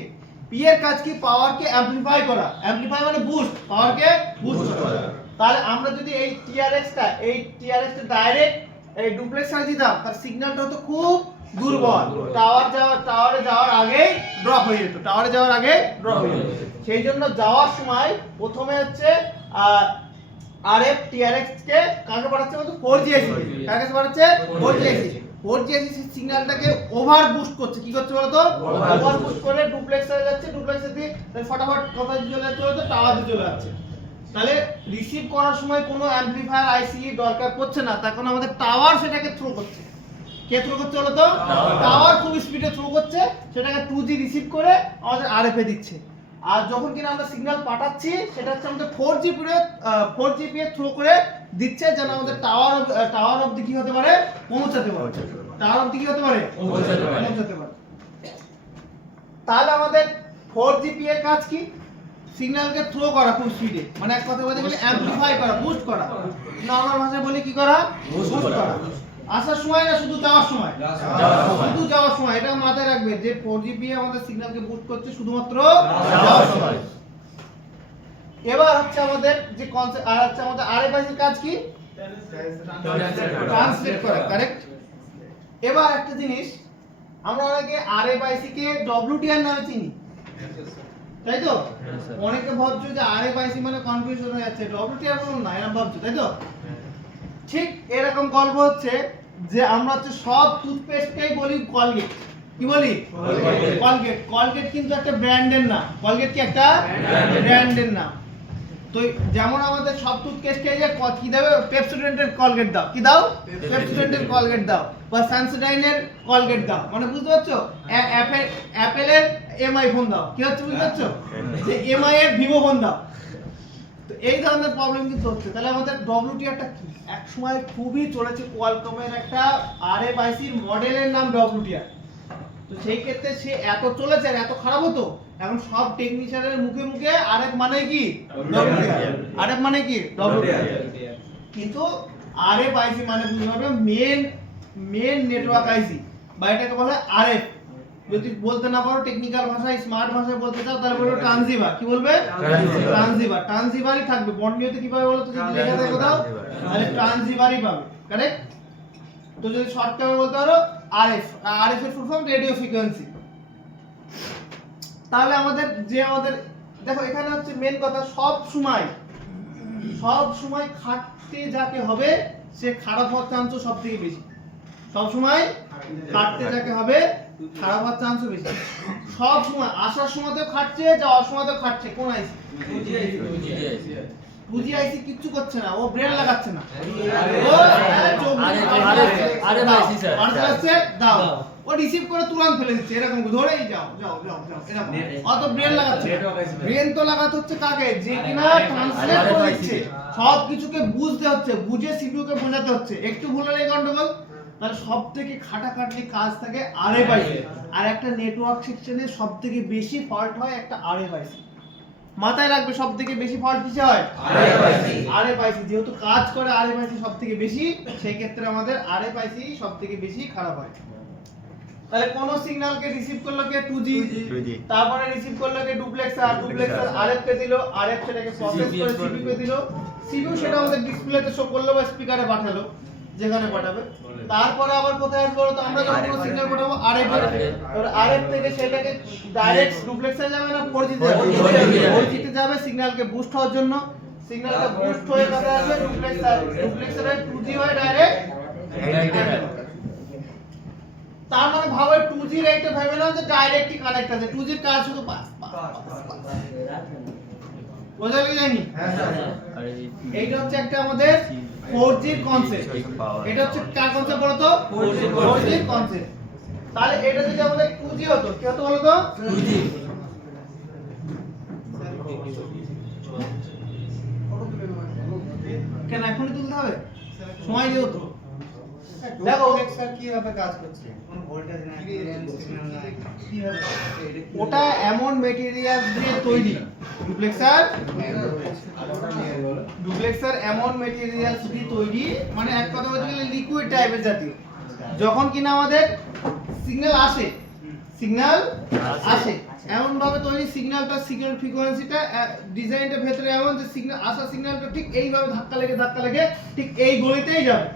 PA এর কাজ কি? পাওয়ারকে অ্যামপ্লিফাই করা। অ্যামপ্লিফাই মানে বুস্ট, পাওয়ারকে বুস্ট করা। তাহলে আমরা যদি এই টিআরএক্সটা ডাইরেক্ট এই ডুপ্লেক্সারে দিতাম, তার সিগন্যালটা হতো খুব দুর্বল, টাওয়ারে যাওয়ার আগেই ড্রপ হয়ে যেত, সেই জন্য যাওয়ার সময় প্রথমে হচ্ছে আরএফ টিআরএক্স কে কাকে পাঠাচ্ছে বলতো? 4GSC। কাকে পাঠাচ্ছে? 4GSC। 4GSC সিগন্যালটাকে ওভার বুস্ট করছে। কি করছে বলতো? ওভার বুস্ট করে ডুপ্লেক্সারে যাচ্ছে, ডুপ্লেক্সার দিয়ে ফটাফট কোথায় চলে যাচ্ছে বলতো? টাওয়ারে চলে যাচ্ছে। তাহলে রিসিভ করার সময় কোনো অ্যামপ্লিফায়ার আইসি দরকার পড়ছে না, তখন আমাদের টাওয়ার সেটাকে থ্রো করছে। কে থ্রো করছে বলতো? টাওয়ার খুব স্পিডে থ্রো করছে, সেটাকে 2G রিসিভ করে আমাদের আরএফ এ দিচ্ছে। আর যখন কিনা আমরা সিগন্যাল পাঠাচ্ছি, সেটা হচ্ছে আমাদের 4G PA থ্রো করে দিচ্ছে, যেন আমাদের টাওয়ার অবধি কি হতে পারে? পৌঁছাতে পারে। টাওয়ার অবধি কি হতে পারে? পৌঁছাতে পারে। তাহলে আমাদের 4G PA এর কাজ কি? সিগন্যালকে থ্রো করা খুব স্পিডে, মানে এক কথা বলতে গেলে অ্যামপ্লিফাই করা, বুস্ট করা। নরমাল ভাষায় বলি কি করা? বুস্ট করা। আসার সময় না, শুধু যাওয়ার সময়? শুধু যাওয়ার সময়। এটা মাথায় রাখবে যে 4G PA আমাদের সিগন্যালকে বুস্ট করছে শুধুমাত্র যাওয়ার সময়। এবার হচ্ছে আমাদের যে কনসেপ্ট, আর হচ্ছে আমাদের আরএফআইসি কাজ কি? ট্রান্সলেট করা, কারেক্ট। এবার একটা জিনিস, আমরা অনেকে আরএফআইসি কে ডব্লিউটিআর নামে চিনি, তাই তো? অনেকে ভাবছো যে আরএফআইসি মানে কনফিউশন হয়ে যাচ্ছে, ডব্লিউটিআর বলুন না, এরকম ভাবছো, তাই তো? ঠিক এরকম গল্প হচ্ছে যে আমরা হচ্ছে সব টুথপেস্টকেই বলি কলগেট। কি বলি? কলগেট কিন্তু একটা ব্র্যান্ডের নাম। কলগেট কি একটা ব্র্যান্ডের নাম? তো যেমন আমাদের সব টুথপেস্টকে যে কি দেবে? পেপসোডেন্টের কলগেট দাও। কি দাও? পেপসোডেন্টের কলগেট দাও, বা স্যামসোডাইনের কলগেট দাও। মানে বুঝতে পারছো? অ্যাপেলের এমআই ফোন দাও। কি হচ্ছে বুঝতে পারছো? যে এমআই এর ভিভো ফোন দাও। তো এই ধরনের প্রবলেম কিন্তু হচ্ছে। তাহলে আমাদের ডব্লিউটিআরটা কি? এক সময় খুবই চলেছে, কোয়ালকমের একটা আরএফআইসি মডেলের নাম ডব্লিউটিআর। তো সেই ক্ষেত্রে সে এত চলেছে আর এত খারাপ হতো, এখন সব টেকনিশিয়ানের মুখে মুখে আরএফ মানে কি? ডব্লিউটিআর। আরএফ মানে কি? ডব্লিউটিআর। কিন্তু আরএফআইসি মানে বুঝতে হবে মেন নেটওয়ার্ক আইসি, বা এটাকে বলা হয় আরএফ। যদি বলতে না পারো টেকনিক্যাল ভাষায়, স্মার্ট ভাষায় বলতে চাও, তাহলে বলবে ট্রান্সিভার। কি বলবে? ট্রান্সিভারই থাকবে। বর্ণনীয়তে কিভাবে বলো তো? যদি লেখা থাকে কোথাও, তাহলে ট্রান্সিভারই পাবে, কারেক্ট। তো যদি শর্ট টার্মে বলতে পারো আরএফ, আরএফ এর ফুল ফর্ম রেডিও ফ্রিকোয়েন্সি। তাহলে আমাদের দেখো এখানে হচ্ছে মেন কথা, সব সময় খাটতে যাকে হবে সে খারাপ হওয়ার চান্স সবথেকে বেশি। সব সময় খাটতে যাকে হবে খারাপ হওয়ার চান্সও বেশি। সব সময় আসার সময়তেও খাটছে, যাওয়ার সময়তেও খাটছে। কোন আইসি? 2G আইসি কিচ্ছু করছে না, ও ব্রেন লাগাচ্ছে না। ও পার্সেল আসছে, দাও, ও রিসিভ করে তুরন্ত ফেলে দিচ্ছে, এরকম ধরেই যাও যাও যাও যাও, এরকম। অত ব্রেন লাগাচ্ছে না। ব্রেন তো লাগাতে হচ্ছে কাকে? যে কিনা ট্রান্সলেট করে দিচ্ছে, সব কিছুকে বুঝতে হচ্ছে, বুঝে সিপিইউ কে বোঝাতে হচ্ছে। একটু ভুল হলে গন্ডগোল। তাহলে সবথেকে খাটাখাটনি কাজ থাকে আরএফআইসি। আর একটা নেটওয়ার্ক সেকশনে সবথেকে বেশি ফল্ট হয় একটা আরএফআইসি। মাথায় রাখবে, সবথেকে বেশি ফল্ট কিসে হয়? আরএফআইসি। যেহেতু কাজ করে আরএফআইসি সবথেকে বেশি, সেই ক্ষেত্রে আমাদের আরএফআইসি সবথেকে বেশি খারাপ হয়। তাহলে কোন সিগন্যালকে রিসিভ করলো কে? 2G, তারপরে রিসিভ করলো কে? ডুপ্লেক্সার, ডুপ্লেক্সার আরএফ কে দিল, আরএফ সেটাকে প্রসেস করে সিপিইউ কে দিল, সিপিইউ সেটা আমাদের ডিসপ্লেতে শো করলো বা স্পিকারে পাঠালো, যেখানে পাঠাবে। তারপরে আবার কোথায় আসবে বলো তো? আমরা যখন কোনো সিগন্যাল পাঠাবো আরএফ এর, তাহলে আরএফ থেকে সেটাকে ডাইরেক্ট ডুপ্লেক্সারে যাবে না 4G তে যাবে? 4G তে যাবে সিগন্যালকে বুস্ট হওয়ার জন্য। সিগন্যালটা বুস্ট হয়ে কোথায় আসবে? ডুপ্লেক্সার, ডুপ্লেক্সারে 2G হয় ডাইরেক্ট। তার মানে ভাবে 2G এর একটা ভাবে না যে ডাইরেক্টলি কানেক্ট আছে, 2G এর কাজ শুধু পাস। বোঝা কি জানি? হ্যাঁ স্যার। এইটা হচ্ছে একটা আমাদের 4G এর কনসেপ্ট। এটা হচ্ছে কার কনসেপ্ট বলো তো? 4G এর কনসেপ্ট। তাহলে এটা যদি আমাদের 2G হতো, কি হতো বলো তো? 2G। কেন এখনই তুলতে হবে? সময় দিও তো। দেখো ডুপ্লেক্সার কিভাবে কাজ করছে? কোন ভোল্টেজ নাই, সিগন্যাল নাই, কিভাবে? ওটা এমন ম্যাটেরিয়াল দিয়ে তৈরি, ডুপ্লেক্সার এমন ম্যাটেরিয়াল দিয়ে তৈরি, মানে এক কথা বলতে গেলে লিকুইড টাইপের জাতীয়। যখন কিনা আমাদের সিগন্যাল আসে এমন ভাবে তৈরি, সিগন্যাল ফ্রিকোয়েন্সিটা ডিজাইনটা ভেতরে এমন যে সিগন্যাল আসা সিগন্যালটা ঠিক এইভাবে ধাক্কা লেগে ঠিক এই গলিতেই যাবে।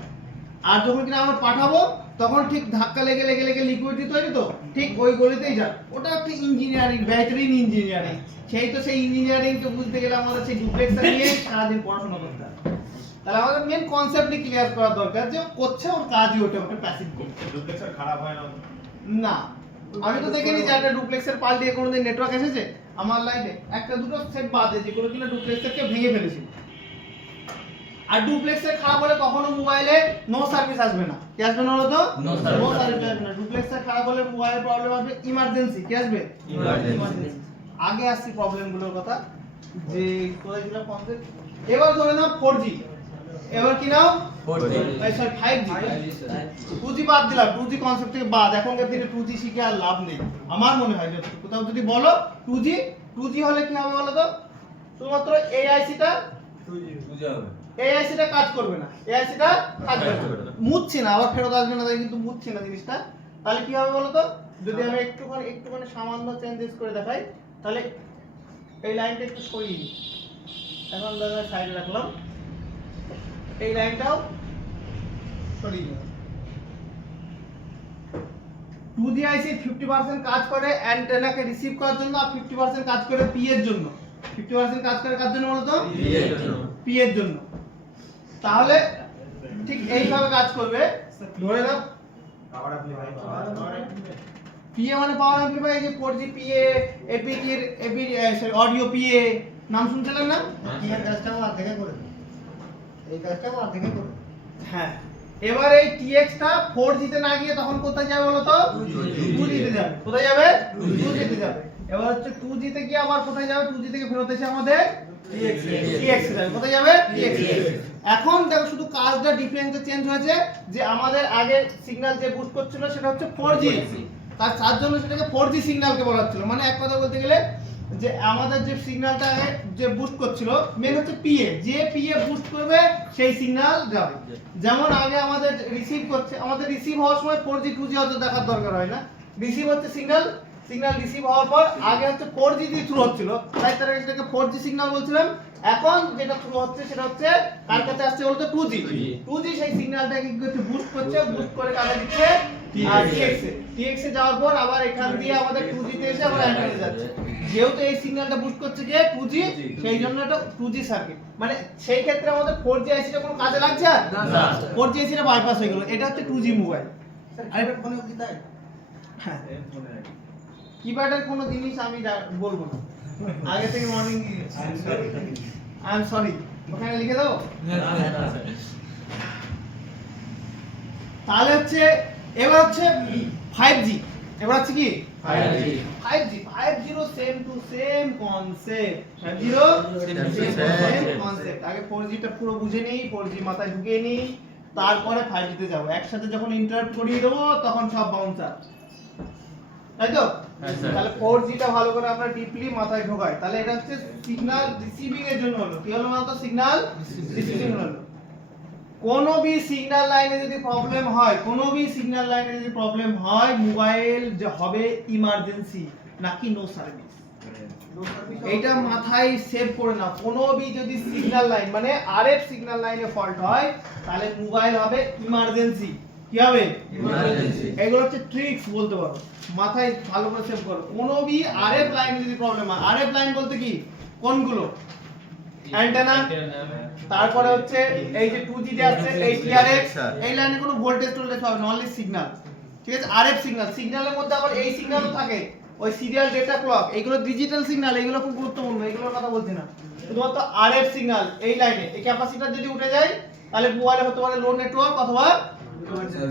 আর যখন কিনা আমরা পাঠাবো তখন ঠিক ধাক্কা লেগে লিকুইডটি তৈরি, তো ঠিক ওই গলিতেই যাবে। ওটা একটা ইঞ্জিনিয়ারিং, ব্যাটারিন ইঞ্জিনিয়ারিং। সেই ইঞ্জিনিয়ারিং কে বুঝতে গেলে আমাদের সেই ডুপ্লেক্সার নিয়ে সারাদিন পড়াশোনা করতে হবে। তাহলে আমাদের মেন কনসেপ্টই ক্লিয়ার করা দরকার যে করছে ওর কাজই ওটা প্যাসিভ করছে। ডুপ্লেক্সার খারাপ হয় না? না, আমি তো দেখিনি যে একটা ডুপ্লেক্সার পাল্টিয়ে কোনোদিন নেটওয়ার্ক এসেছে আমার লাইনে। একটা দুটো সেট বাদে যেগুলো কিনা ডুপ্লেক্সারকে ভেঙে ফেলেছিল। আর ডুপ্লেক্সার খারাপ হলে কখনো মোবাইলে নো সার্ভিস আসবে না। কি আসবে না বলতো? নো সার্ভিস আসবে না। ডুপ্লেক্সার খারাপ হলে মোবাইলে প্রবলেম আসবে, ইমার্জেন্সি। কি আসবে? ইমার্জেন্সি। আগে আসছে প্রবলেমগুলোর কথা, যে কোথায় ছিল কনসেপ্ট। এবার ধরে নাও 4G, এবার কি নাও 4G, এই সরি 5G। 2G বাদ দিলাম, 2G কনসেপ্ট থেকে বাদ। এখনকার দিনে 2G শিখে আর লাভ নেই আমার মনে হয়। কোথাও যদি বলো 2G হলে কি হবে বলো তো? শুধুমাত্র এই আইসিটা 2G হবে, এই আইসিটা কাজ করবে না, এই আইসিটা কাজ করবে না, মুছছে না, আবার ফেরত আসবে না, তাই কিন্তু মুছছে না জিনিসটা। তাহলে কি হবে বলো তো? যদি আমি একটুখানি সামান্য চেঞ্জেস করে দেখাই, তাহলে এই লাইনটা একটু সরিয়ে নিই, এখন দাদা সাইডে রাখলাম, এই লাইনটাও সরিয়ে নিই। 2G আইসি 50% কাজ করে অ্যান্টেনাকে রিসিভ করার জন্য, আর 50% কাজ করে পি এর জন্য। 50% কাজ করে কার জন্য বলতো? পি এর জন্য। তাহলে ঠিক এইভাবে কাজ করবে। ধরে নাও পাওয়ার অ্যাম্পলিফায়ার, পিএ মানে পাওয়ার অ্যাম্পলিফায়ার। এই যে 4G PA, AP sorry audio PA নাম শুনছিলেন না? এর কাজটাও অর্ধেকে করে দেবে, এই কাজটাও অর্ধেকে করে দেবে। হ্যাঁ, এবার এই টিএক্স টা 4G তে না গিয়ে তখন কোথায় যাবে বলো তো? 2G তে যাবে। কোথায় যাবে? 2G তে যাবে। এবার হচ্ছে 2G তে গিয়ে আবার কোথায় যাবে? 2G থেকে ফেরত এসে আমাদের TX এ যাবে। কোথায় যাবে? TX এ। এখন দেখো শুধু কাজটা ডিফারেন্সটা চেঞ্জ হয়েছে, যে আমাদের আগে সিগন্যাল যে বুস্ট করছিল সেটা হচ্ছে 4G, তার জন্য সেটাকে 4G সিগন্যালকে বলা হচ্ছিল। মানে এক কথা বলতে গেলে যে আমাদের যে সিগন্যালটা যে বুস্ট করছিল মেন হচ্ছে পিএ, যে পিএ বুস্ট করবে সেই সিগন্যাল যাবে। যেমন আগে আমাদের রিসিভ করছে, আমাদের রিসিভ হওয়ার সময় 4G 2G হয়তো দেখার দরকার হয় না, রিসিভ হচ্ছে সিগন্যাল রিসিভ হওয়ার পর আগে হচ্ছে 4G দিয়ে থ্রু হচ্ছিল, তাই তারা এটাকে 4G সিগন্যাল বলছিলাম। এখন যেটা থ্রু হচ্ছে সেটা হচ্ছে কার কাছে আসছে বলতো? 2G সেই সিগন্যালটাকে কি করছে? বুস্ট করছে, বুস্ট করে কাছে দিচ্ছে TX এ যাওয়ার পর আবার এখান দিয়ে আমাদের 2G তে এসে আবার অ্যান্টেনা যাচ্ছে। যেহেতু এই সিগন্যালটা বুস্ট করছে কে? 2G, সেই জন্য এটা 2G সার্কিট। মানে সেই ক্ষেত্রে আমাদের 4G আইসিটা কোনো কাজে লাগছে না, 4G আইসিটা বাইপাস হয়ে গেল। এটা হচ্ছে 2G মোবাইল। স্যার আরেকটা ফোনে কি তাই? হ্যাঁ কিপ্যাডের কোনো জিনিস আমি বলবো না, আগে থেকে ওয়ার্নিং দিয়েছি। আই এম সরি, ওখানে লিখে দাও। তাহলে হচ্ছে এবার হচ্ছে 5G, এবার হচ্ছে কি 5G same to same concept. 5G same concept. আগে 4G টা পুরো বুঝে নেই, 4G মাথায় ঢুকিয়ে নিই, তারপরে 5G তে যাব। একসাথে যখন ইন্টারাপ্ট করিয়ে দেবো তখন সব বাউন্সার, তাই তো? তাহলে 4G টা ভালো করে আমরা ডিপলি মাথায় ঢোকাই। তাহলে এটা হচ্ছে সিগন্যাল রিসিভিং এর জন্য হলো। কি হলো বলতো? সিগন্যাল রিসিভিং হলো। কোনো भी সিগন্যাল লাইনে যদি প্রবলেম হয়, কোনো भी সিগন্যাল লাইনে যদি প্রবলেম হয়, মোবাইল যে হবে ইমার্জেন্সি নাকি নো সার্ভিস। এইটা মাথায় সেভ করে নাও। কোনো भी যদি সিগন্যাল লাইন মানে আরএফ সিগন্যাল লাইনে ফল্ট হয়, তাহলে মোবাইল হবে ইমার্জেন্সি। কি হবে? ইমার্জেন্সি। এগুলো হচ্ছে ট্রিক্স বলতে পারো, মাথায় ভালো করে সেভ করো। কোনো भी আরএফ লাইনে যদি প্রবলেম হয়, আরএফ লাইন বলতে কি কোনগুলো? অ্যান্টেনা, তারপরে হচ্ছে এই যে 2G যে আছে এই টিআরএক্স, এই লাইনে কোনো ভোল্টেজ টোল্টেজ হবে না, অনলি সিগন্যাল। ঠিক আছে? আরএফ সিগন্যাল, সিগন্যালের মধ্যে আবার এই সিগন্যালও থাকে, ওই সিরিয়াল ডেটা ক্লক, এইগুলো ডিজিটাল সিগন্যাল, এগুলো খুব গুরুত্বপূর্ণ, এগুলোর কথা বলছি না। শুধুমাত্র আরএফ সিগন্যাল এই লাইনে, এই ক্যাপাসিটর যদি উঠে যায় তাহলে মোবাইলে হতে পারে লো নেটওয়ার্ক অথবা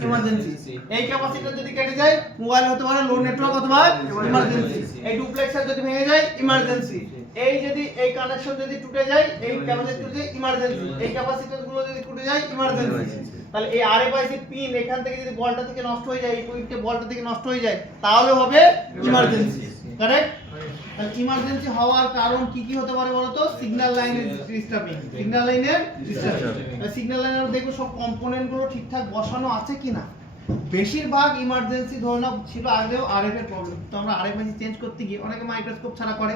ইমার্জেন্সি। এই ক্যাপাসিটর যদি কেটে যায় মোবাইলে হতে পারে লো নেটওয়ার্ক অথবা ইমার্জেন্সি। এই ডুপ্লেক্সার যদি ভেঙে যায় ইমার্জেন্সি। এই যদি এই কানেকশন যদি টুটে যায়, এই ক্যাপাসিটর যদি ইমার্জেন্সি, এই ক্যাপাসিটর গুলো যদি টুটে যায় ইমার্জেন্সি। তাহলে এই আরএফআইসি পিন এখান থেকে যদি বলটা থেকে নষ্ট হয়ে যায়, এই পয়েন্টে বলটা থেকে নষ্ট হয়ে যায়, তাহলে হবে ইমার্জেন্সি। কারেক্ট? তাহলে ইমার্জেন্সি হওয়ার কারণ কি কি হতে পারে বলো তো? সিগন্যাল লাইনের ডিস্টার্বিং, সিগন্যাল লাইনের ডিস্টার্বিং। সিগন্যাল লাইনে আমরা দেখব সব কম্পোনেন্ট গুলো ঠিকঠাক বসানো আছে কিনা। বেশিরভাগ ইমার্জেন্সি ধরে নাও ছিল আগেও আরএফ এর প্রবলেম, তো আমরা আরএফআইসি চেঞ্জ করতে গিয়ে অনেকে মাইক্রোস্কোপ ছাড়া করে,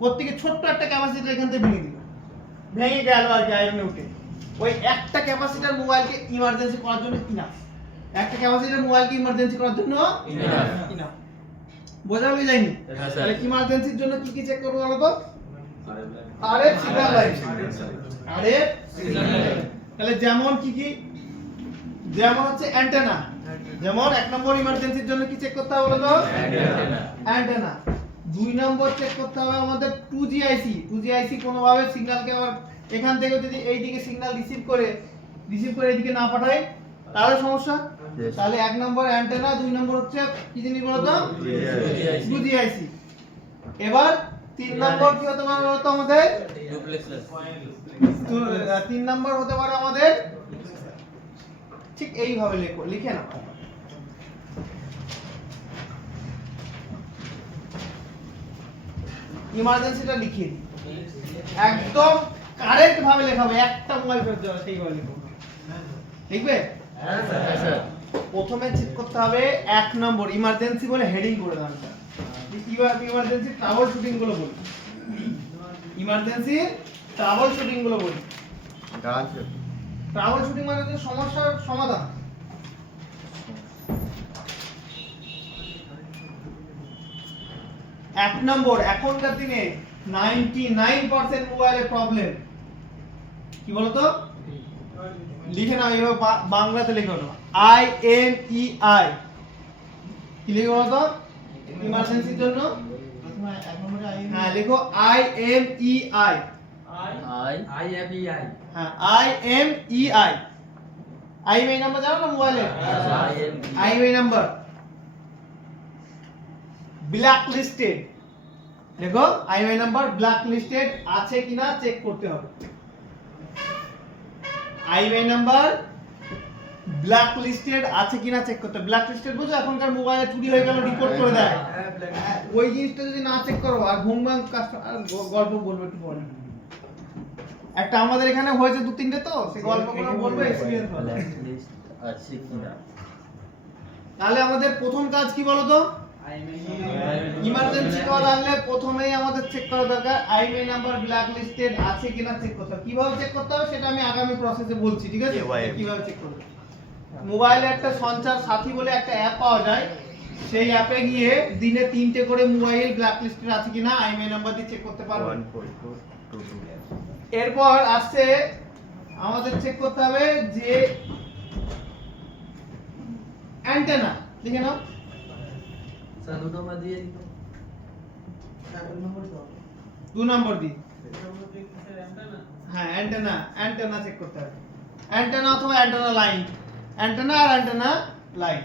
করতে গিয়ে ছোট্ট একটা ক্যাপাসিটর এখান থেকে ভেঙে দিল, ভেঙে গেল আর কি আয়রনে উঠে। ওই একটা ক্যাপাসিটর মোবাইলকে ইমার্জেন্সি করার জন্য কিনা, একটা ক্যাপাসিটর মোবাইলকে ইমার্জেন্সি করার জন্য কিনা। বোঝা যায়নি? তাহলে ইমার্জেন্সির জন্য কি কি চেক করব বলো তো? RF signal line, RF signal line. তাহলে যেমন কি কি? যেমন হচ্ছে অ্যান্টেনা, যেমন 1 নম্বর ইমার্জেন্সির জন্য কি চেক করতে হবে বলো তো? অ্যান্টেনা। 2 নম্বর চেক করতে হবে আমাদের 2G আইসি। 2G আইসি কোনোভাবে সিগন্যালকে আবার এখান থেকে যদি এই দিকে সিগন্যাল রিসিভ করে এদিকে না পাঠায় তাহলে সমস্যা। তাহলে 1 নম্বর অ্যান্টেনা, 2 নম্বর হচ্ছে কি জিনিস বলো তো? 2G আইসি। এবার 3 নম্বর কি হতে পারে বলো তো আমাদের? ডুপ্লেক্সার। 3 নম্বর হতে পারে আমাদের ঠিক এইভাবে লেখো, লিখে নাও। ইমার্জেন্সিটা লিখিয়ে দিই, একদম কারেক্ট ভাবে লেখাবে, একটা মোবাইল ফেরত যাবে সেইভাবে লিখো, লিখবে? হ্যাঁ স্যার। প্রথমে চেক করতে হবে 1 নম্বর ইমার্জেন্সি বলে হেডিং করে দাও। ইমার্জেন্সি ট্রাবল শুটিং গুলো বলি, ইমার্জেন্সি ট্রাবল শুটিং গুলো বলি। ট্রাবল শুটিং মানে হচ্ছে সমস্যার সমাধান। এক নম্বর এখনকার দিনে 99% মোবাইলের প্রবলেম কি বলতো? লিখে নাও এইভাবে, বাংলাতে লিখে নাও IMEI। কি লিখে বলতো? ইমার্জেন্সির জন্য হ্যাঁ লিখো IMEI। হ্যাঁ IMEI। IMEI নাম্বার জানো না মোবাইলে? IMEI number black listed. দেখো IMEI নাম্বার ব্ল্যাক লিস্টেড আছে কিনা চেক করতে হবে। IMEI নাম্বার ব্ল্যাক লিস্টেড আছে কিনা চেক করতে হবে। ব্ল্যাক লিস্টেড বুঝো? এখনকার মোবাইলে চুরি হয়ে গেল রিপোর্ট করে দেয়, ওই জিনিসটা যদি না চেক করো আর ঘুমবাং কাস্টমার গল্প বলবো একটু পরে। একটা আমাদের এখানে হয়েছে 2-3টে, তো সেই গল্পগুলো বলবো, এক্সপেরিয়েন্স হবে। আছে কিনা? তাহলে আমাদের প্রথম কাজ কি বলো তো? ইমার্জেন্সি কল আসলে প্রথমেই আমাদের চেক করা দরকার IMEI নাম্বার ব্ল্যাক লিস্টেড আছে কিনা চেক করতে হবে। কিভাবে চেক করতে হবে সেটা আমি আগামী প্রসেসে বলছি, ঠিক আছে? কিভাবে চেক করবে। মোবাইলে একটা সঞ্চার সাথী বলে একটা অ্যাপ পাওয়া যায়, সেই অ্যাপে গিয়ে দিনে 3টে করে মোবাইল ব্ল্যাক লিস্টেড আছে কিনা IMEI নাম্বার দিয়ে চেক করতে পারবে। এরপর আসছে আমাদের চেক করতে হবে যে অ্যান্টেনা, লিখে নাও হ্যাঁ 2 নম্বরই তো হবে। 2 নম্বর দি হ্যাঁ অ্যান্টেনা চেক করতে হবে অ্যান্টেনা অথবা অ্যান্টেনা লাইন অ্যান্টেনা আর অ্যান্টেনা লাইন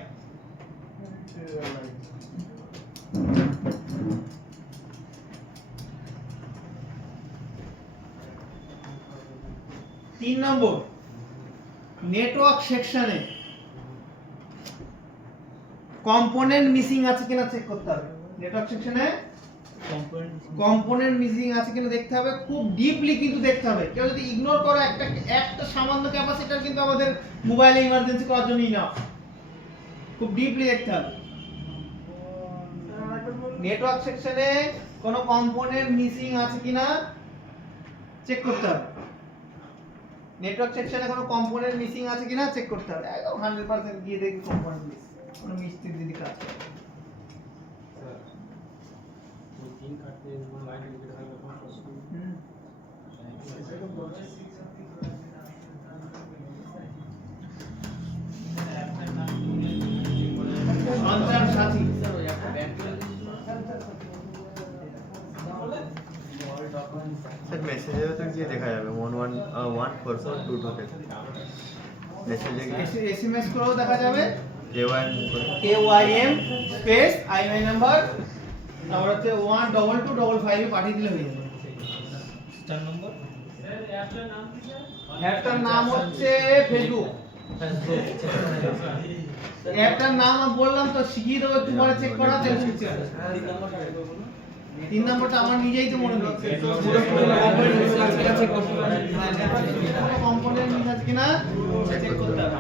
তিন নম্বর নেটওয়ার্ক সেকশনে কম্পোনেন্ট মিসিং আছে কিনা চেক করতে হবে নেটওয়ার্ক সেকশনে কম্পোনেন্ট মিসিং আছে কিনা দেখতে হবে খুব ডিপলি কিন্তু দেখতে হবে কেউ যদি ইগনোর করে একটা সামান্য ক্যাপাসিটর কিন্তু আমাদের মোবাইলে ইমার্জেন্সি করার জন্যই না খুব ডিপলি দেখতে হবে নেটওয়ার্ক সেকশনে কোনো কম্পোনেন্ট মিসিং আছে কিনা চেক করতে হবে নেটওয়ার্ক সেকশনে কোনো কম্পোনেন্ট মিসিং আছে কিনা চেক করতে হবে একদম 100% গিয়ে দেখি কম্পোনেন্ট মিস কোনো মিস্ত্রি যদি কাজ করে সঞ্চার সাথী सर मैसेज है तो ये देखा जाएगा 111442 के मैसेज है এসএমএস করেও দেখা যাবে KYM KYM space IMEI number তারপর হচ্ছে 12255 এ পাঠিয়ে দিলে হয়ে যাবে স্টার নম্বর অ্যাপটার নাম হচ্ছে ফেসবুক অ্যাপটার নাম আমি বললাম তো শিখিয়ে দেবো একটু পরে চেক করা টেনশন হচ্ছে 3 নম্বরটা আমার নিজেই তো মনে হচ্ছে কম্পোনেন্ট মিস আছে কিনা চেক করতে হবে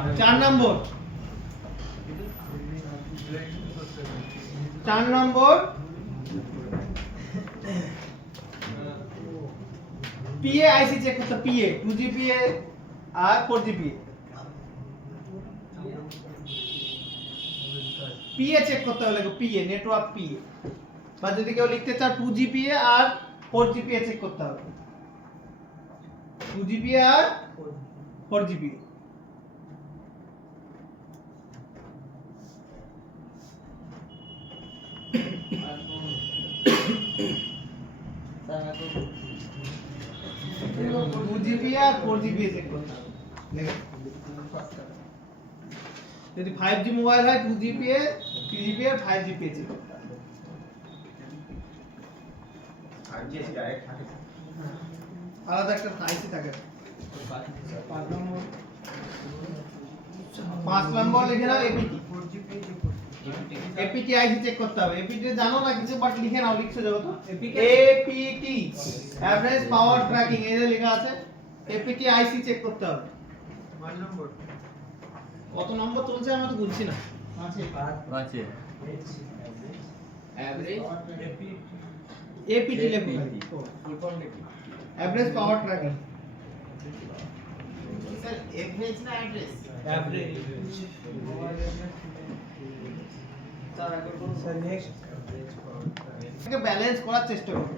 4 নম্বর PA IC চেক করতে PA 2GPA আর 4GPA PA চেক করতে হবে PA নেটওয়ার্ক PA বা যদি কেউ লিখতে চাও 2GPA আর 4GPA চেক করতে হবে 2GPA আর 4GPA আর 4GPA চেক করতে হবে যদি 5G মোবাইল হয় 2GPA 3GPA আর 5GPA চেক করতে হবে আলাদা একটা আইসি থাকে 5 নম্বর লিখে নাও APT আইসি চেক করতে হবে APT জানো না কিছু বাট লিখে নাও লিখছো যাও তো APT এভারেজ পাওয়ার ট্র্যাকিং এই যে লেখা আছে APT আইসি চেক করতে হবে 5 নম্বর কত নম্বর চলছে আমি তো বুঝছি না আছে APT লেখো ফুল ফর্ম দেখি এভারেজ পাওয়ার ট্র্যাকিং স্যার এভারেজ না অ্যাড্রেস এভারেজ স্যার নেক্সট এটাকে ব্যালেন্স করার চেষ্টা করব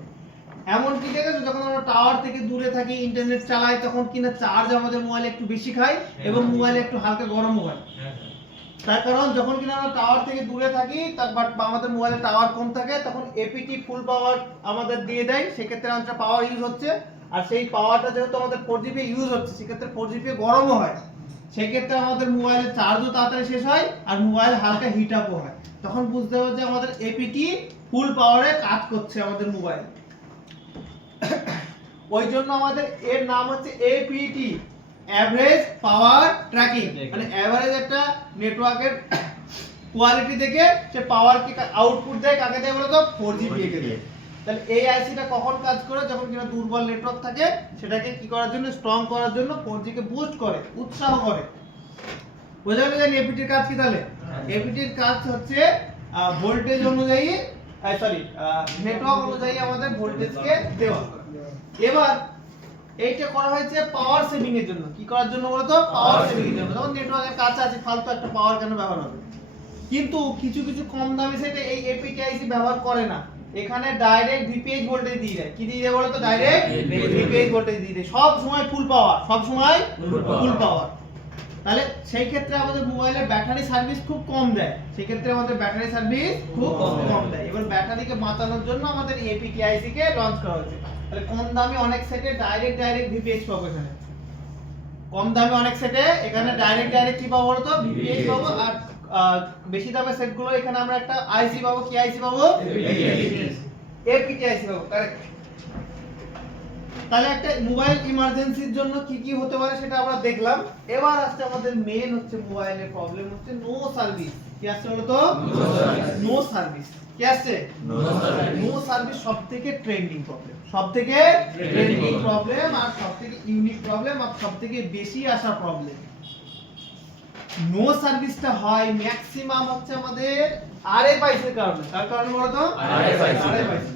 এমন কি দেখেছো যখন আমরা টাওয়ার থেকে দূরে থাকি ইন্টারনেট চালাই তখন কিনা চার্জ আমাদের মোবাইলে একটু বেশি খায় এবং মোবাইলে একটু হালকা গরম হয় তার কারণ যখন কিনা আমরা টাওয়ার থেকে দূরে থাকি বাট আমাদের মোবাইলে টাওয়ার কম থাকে তখন APT ফুল পাওয়ার আমাদের দিয়ে দেয় সেক্ষেত্রে আমাদের পাওয়ার ইউজ হচ্ছে আর সেই পাওয়ারটা যেহেতু আমাদের 4GB ইউজ হচ্ছে সেক্ষেত্রে 4GB গরমও হয় সেক্ষেত্রে আমাদের মোবাইলের চার্জও তাড়াতাড়ি শেষ হয় আর মোবাইল হালকা হিট আপও হয় তখন বুঝতে হবে যে আমাদের APT ফুল পাওয়ারে কাজ করছে আমাদের মোবাইল ওই জন্য আমাদের এর নাম হচ্ছে APT এভারেজ পাওয়ার ট্র্যাকিং মানে এভারেজ একটা নেটওয়ার্কের কোয়ালিটি দেখে সে পাওয়ার কে আউটপুট দেয় কাকে দেয় বলো তো 4GPA কে দেয় তাহলে এই আইসিটা কখন কাজ করে যখন কিনা দুর্বল নেটওয়ার্ক থাকে সেটাকে কি করার জন্য স্ট্রং করার জন্য 4G কে বুস্ট করে উৎসাহ করে বোঝা গেল যে APT এর কাজ কি তাহলে APT এর কাজ হচ্ছে ভোল্টেজ অনুযায়ী নেটওয়ার্ক অনুযায়ী আমাদের ভোল্টেজকে দেওয়া এবার এইটা করা হয়েছে পাওয়ার সেভিং এর জন্য কি করার জন্য বলতো পাওয়ার সেভিং এর জন্য যখন নেটওয়ার্কের কাছে আছে ফালতু একটা পাওয়ার কেন ব্যবহার হবে কিন্তু কিছু কিছু কম দামি সেটে এই APT IC ব্যবহার করে না এখানে ডাইরেক্ট VPH ভোল্টেজ দিয়ে দেয় কি দিয়ে দেয় বলতো ডাইরেক্ট VPH ভোল্টেজ দিয়ে দেয় সব সময় ফুল পাওয়ার সব সময় ফুল পাওয়ার তাহলে সেই ক্ষেত্রে আমাদের মোবাইলের ব্যাটারি সার্ভিস খুব কম দেয়, সেই ক্ষেত্রে আমাদের ব্যাটারি সার্ভিস খুব কম দেয়। এবার ব্যাটারিকে বাঁচানোর জন্য আমাদের এপিকেআইসি কে লঞ্চ করা হয়েছে। তাহলে কম দামি অনেক সেটে ডাইরেক্ট ভিপিএইচ পাবো, এখানে কম দামি অনেক সেটে এখানে ডাইরেক্ট কি পাবো বলতো, ভিপিএইচ পাবো। আর বেশি দামের সেটগুলো এখানে আমরা একটা আইসি পাবো, কি আইসি পাবো, এপিকেআইসি পাবো, কারেক্ট। তাহলে একটা মোবাইল ইমার্জেন্সির জন্য কি কি হতে পারে সেটা আমরা দেখলাম। এবার আসছে আমাদের মেন হচ্ছে মোবাইলের প্রবলেম হচ্ছে নো সার্ভিস। কি আসছে বলতো, নো সার্ভিস। কি আসছে, নো সার্ভিস সবথেকে ট্রেন্ডিং প্রবলেম, সবথেকে ট্রেন্ডিং প্রবলেম, আর সবথেকে ইউনিক প্রবলেম, আর সবথেকে বেশি আসা প্রবলেম। নো সার্ভিসটা হয় ম্যাক্সিমাম হচ্ছে আমাদের আরএফআইসি এর কারণে। তার কারণে বলতো আরএফআইসি।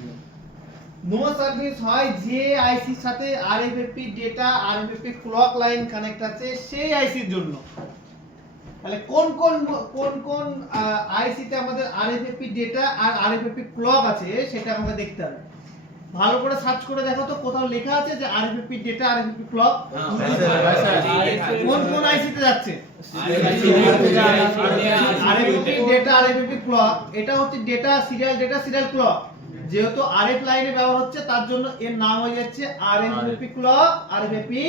নো সার্ভিস হয় যে আইসির সাথে আরএফএপি ডেটা, আরএফএপি ক্লক লাইন কানেক্ট আছে সেই আইসির জন্য। তাহলে কোন কোন আইসিতে আমাদের আরএফএপি ডেটা আর আরএফএপি ক্লক আছে সেটা আমাকে দেখতে হবে। ভালো করে সার্চ করে দেখো তো কোথাও লেখা আছে যে আরএফএপি ডেটা, আরএফএপি ক্লক কোন আইসিতে যাচ্ছে। আরএফএপি ডেটা, আরএফএপি ক্লক, এটা হচ্ছে ডেটা সিরিয়াল ক্লক। যেহেতু আরএফ লাইনে ব্যবহার হচ্ছে তার জন্য এর নাম হয়ে যাচ্ছে আরএফএপি ক্লক, আরএফএপি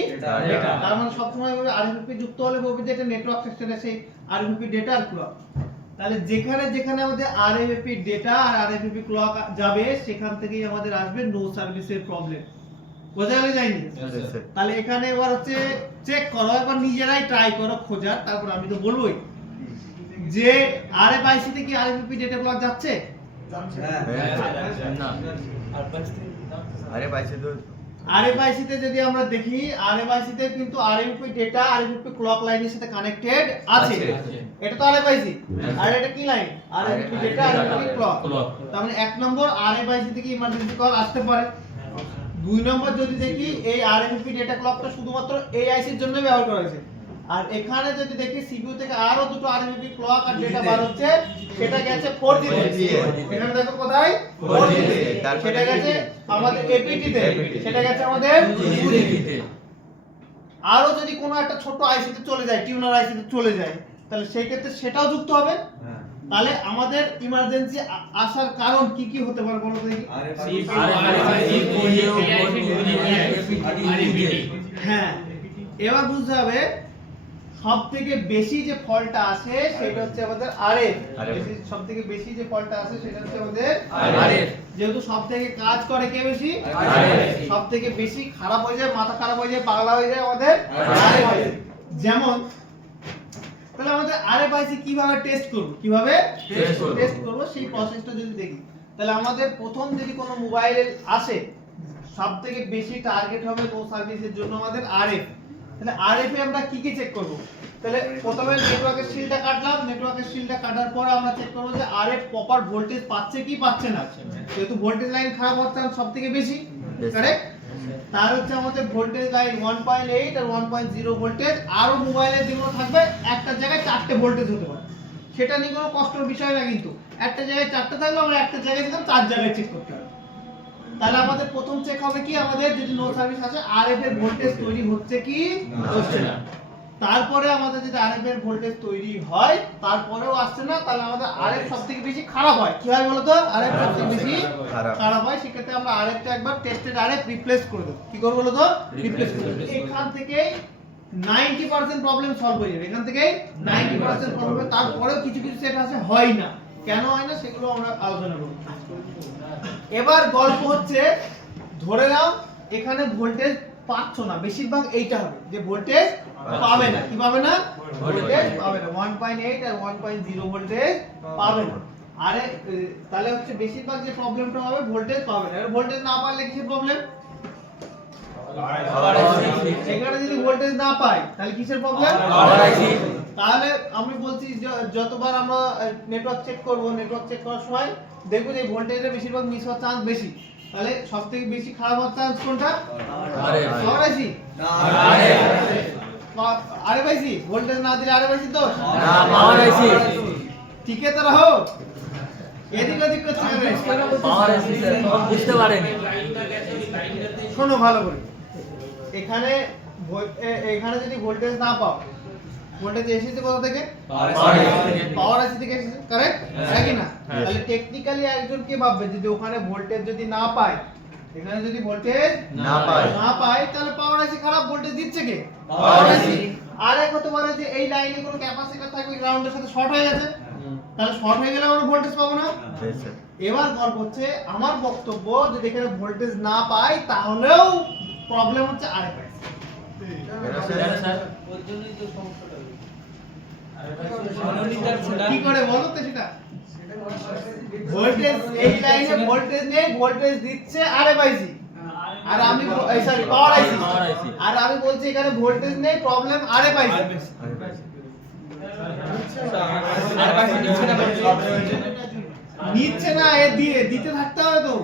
ডেটা। তার মানে সবসময় আরএফএপি যুক্ত হলে বলবে যে এটা নেটওয়ার্ক সেকশনে সেই আরএফএপি ডেটা আর ক্লক। তাহলে যেখানে আমাদের আরএফএপি ডেটা আর আরএফএপি ক্লক যাবে সেখান থেকেই আমাদের আসবে নো সার্ভিসের প্রবলেম। বোঝা গেল যায়নি? তাহলে এখানে এবার হচ্ছে চেক করো, একবার নিজেরাই ট্রাই করো খোঁজার, তারপর আমি তো বলবোই যে আরএফআইসি তে কি আরএফএপি ডেটা ক্লক যাচ্ছে। আরএফআইসি তে যদি আমরা দেখি, আরএফআইসি তে কিন্তু আরএফএপি ডেটা, আরএফএপি ক্লক লাইনের সাথে কানেক্টেড আছে। এটা তো আরএফআইসি, আর এটা কি লাইন, আরএফএপি ডেটা, আরএফএপি ক্লক। তার মানে এক নম্বর আরএফআইসি থেকে ইমার্জেন্সি কল আসতে পারে। দুই নম্বর যদি দেখি এই আরএফএপি ডেটা ক্লকটা শুধুমাত্র এই আইসির জন্য ব্যবহার করা হয়েছে। আর এখানে যদি দেখি সিপিইউ থেকে আরো দুটো আরএফএপি ক্লক আর ডেটা বার হচ্ছে, সেটা গেছে 4G তে। এখানে দেখো কোথায় 4G তে, সেটা গেছে আমাদের এপিটি তে, সেটা গেছে আমাদের 2G তে। আরো যদি কোনো একটা ছোট আইসি তে চলে যায়, টিউনার আইসি তে চলে যায়, তাহলে সেই ক্ষেত্রে সেটাও যুক্ত হবে। তাহলে আমাদের ইমার্জেন্সি আসার কারণ কি কি হতে পারে বলো দেখি। হ্যাঁ, এবার বুঝতে হবে সবথেকে বেশি যে ফল্টটা আসে সেটা হচ্ছে আমাদের আরএফ। সবথেকে বেশি যে ফল্টটা আসে সেটা হচ্ছে আমাদের আরএফ। যেহেতু সবথেকে কাজ করে কে বেশি, আরএফ। সবথেকে বেশি খারাপ হয়ে যায়, মাথা খারাপ হয়ে যায়, পাগলা হয়ে যায় আমাদের আরএফ। যেমন তাহলে আমাদের আরএফআইসি কিভাবে টেস্ট করব, কিভাবে টেস্ট করব সেই প্রসেসটা যদি দেখি, তাহলে আমাদের প্রথম যদি কোনো মোবাইল আসে সবথেকে বেশি টার্গেট হবে নো সার্ভিসের জন্য আমাদের আরএফ। তাহলে আরএফ এ আমরা কি কি চেক করব। তাহলে প্রথমে নেটওয়ার্কের শিলটা কাটলাম, নেটওয়ার্কের শিলটা কাটার পর আমরা চেক করব যে আরএফ প্রপার ভোল্টেজ পাচ্ছে কি পাচ্ছে না। যেহেতু ভোল্টেজ লাইন খারাপ হচ্ছে সবথেকে বেশি, কারেক্ট। তার হচ্ছে আমাদের ভোল্টেজ লাইন 1.8 আর 1.0 ভোল্টেজ। আরো মোবাইলে যেগুলো থাকবে একটা জায়গায় 4টে ভোল্টেজ হতে পারে, সেটা নিয়ে কোনো কষ্টের বিষয় না। কিন্তু একটা জায়গায় 4টে থাকলে আমরা একটা জায়গায় দিলাম 4 জায়গায় চেক করতে হবে। তাহলে আমাদের প্রথম চেক হবে কি, আমাদের যদি নো সার্ভিস আসে আরএফ এর ভোল্টেজ তৈরি হচ্ছে কি হচ্ছে না। তারপরে আমাদের যদি আরএফ এর ভোল্টেজ তৈরি হয় তারপরেও আসছে না, তাহলে আমাদের আরএফ সবথেকে বেশি খারাপ হয়। কি হয় বলতো, আরএফ সবথেকে বেশি খারাপ হয়। সেক্ষেত্রে আমরা আরএফটা একবার টেস্টেড আরএফ রিপ্লেস করে দেব। কি করব বলতো, রিপ্লেস করে দেব। এখান থেকে 90% প্রবলেম সলভ হয়ে যাবে। এখান থেকে 90% প্রবলেম। তারপরেও কিছু কিছু সেট আছে হয় না, কেন হয় না সেগুলো আমরা আলোচনা করব। এবার গল্প হচ্ছে, ধরে নাও এখানে ভোল্টেজ পাচ্ছ না, বেশিরভাগ এইটা হবে যে ভোল্টেজ পাবে না। কি পাবে না, ভোল্টেজ পাবে না। 1.8 আর 1.0 ভোল্টেজ পাবে না। আরে তাহলে হচ্ছে বেশিরভাগ যে প্রবলেমটা হবে ভোল্টেজ পাবে না। ভোল্টেজ না পারলে কিসের প্রবলেম, এখানে যদি ভোল্টেজ না পাই তাহলে কিসের প্রবলেম, তাহলে আমি বলছি যতবার আমরা নেটওয়ার্ক চেক করব, নেটওয়ার্ক চেক করার সময় দেখবো যে ভোল্টেজের বেশিরভাগ মিস হওয়ার চান্স বেশি। তাহলে সবথেকে বেশি খারাপ হওয়ার চান্স কোনটা, আরএফআইসি। আরএফআইসি ভোল্টেজ না দিলে আরএফআইসি দোষ না, আরএফআইসি ঠিকই তো রহো। এদিক ওদিক করছে কেন, আরএফআইসি স্যার বুঝতে পারেনি। শোনো ভালো করে, এখানে যদি ভোল্টেজ না পাও ভোল্টেজ এসেছে কোথা থেকে? Power IC থেকে। পাওয়ার আইসি থেকে এসেছে, কারেক্ট? হ্যাঁ। হ্যাঁ কি না? হ্যাঁ। তাহলে টেকনিক্যালি একজন কি ভাববে যদি ওখানে ভোল্টেজ যদি না পায়, এখানে যদি ভোল্টেজ না পায়। না পায় তাহলে পাওয়ার আইসি খারাপ, ভোল্টেজ দিচ্ছে কে? Power IC। আর এক হতে পারে যে এই লাইনে কোনো ক্যাপাসিটর থাকবে গ্রাউন্ডের সাথে শর্ট হয়ে গেছে, তাহলে শর্ট হয়ে গেলে আমরা ভোল্টেজ পাবো না। Yes, sir. এবার গল্প হচ্ছে আমার বক্তব্য যদি এখানে ভোল্টেজ না পাই তাহলেও প্রবলেম হচ্ছে আরএফআইসি। কেন স্যার? কি করে বলো তো সেটা? ভোল্টেজ এই লাইনে ভোল্টেজ নেই, ভোল্টেজ দিচ্ছে আরএফআইসি আর আমি সরি পাওয়ার আইসি, Power IC। আর আমি বলছি এখানে ভোল্টেজ নেই, প্রবলেম আরএফআইসি। নিচ্ছে না, এ দিয়ে দিতে থাকতে হবে তো,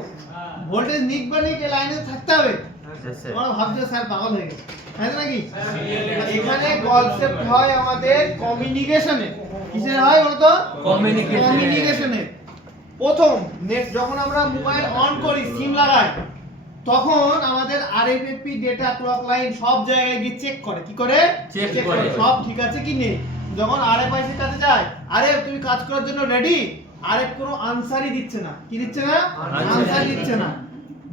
ভোল্টেজ নিক বা নিক এই লাইনে থাকতে হবে। Yes, sir. তোমরা ভাবছো স্যার পাগল হয়ে গেছে, তাই তো নাকি? এখানে কনসেপ্ট হয় আমাদের কমিউনিকেশনে। কিসের হয় বলতো? Communication। কমিউনিকেশনে। প্রথম নেট যখন আমরা মোবাইল অন করি, সিম লাগাই, তখন আমাদের আরএফএপি ডেটা ক্লক লাইন সব জায়গায় গিয়ে চেক করে। কি করে? Check Check করে। সব ঠিক আছে কি নেই। যখন আরএফআইসি কাছে যায়, আরে তুমি কাজ করার জন্য রেডি, আরেক কোনো আনসারই দিচ্ছে না। কি দিচ্ছে না? Answer আনসার দিচ্ছে দিচ্ছে না।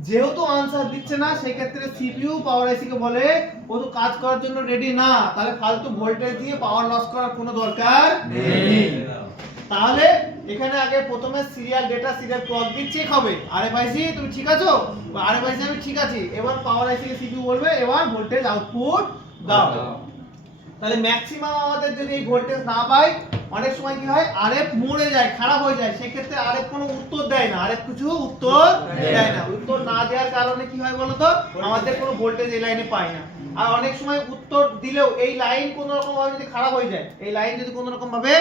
যেহেতু আনসার দিচ্ছে না, সেই ক্ষেত্রে সিপিইউ পাওয়ার আইসি কে বলে ও তো কাজ করার জন্য রেডি না, তাহলে ফালতু ভোল্টেজ দিয়ে পাওয়ার লস করার কোনো দরকার নেই। তাহলে এখানে আগে প্রথমে সিরিয়াল ডেটা সিরিয়াল ক্লক দিয়ে চেক হবে, আরএফআইসি তুমি ঠিক আছো, আরএফআইসি আমি ঠিক আছি, এবার পাওয়ার আইসি কে সিপিইউ বলবে এবার ভোল্টেজ আউটপুট দাও। তাহলে ম্যাক্সিমাম আমাদের যদি এই ভোল্টেজ না পাই, অনেক সময় কি হয় আরএফ মরে যায়, খারাপ হয়ে যায়, সেই ক্ষেত্রে আরএফ কোনো উত্তর দেয় না, আরএফ কিছু উত্তর দেয় না। উত্তর না দেওয়ার কারণে কি হয় বলতো, আমাদের কোনো ভোল্টেজ এই লাইনে পাই না। আর অনেক সময় উত্তর দিলেও এই লাইন কোনো রকম ভাবে যদি খারাপ হয়ে যায়, এই লাইন যদি কোনো রকম ভাবে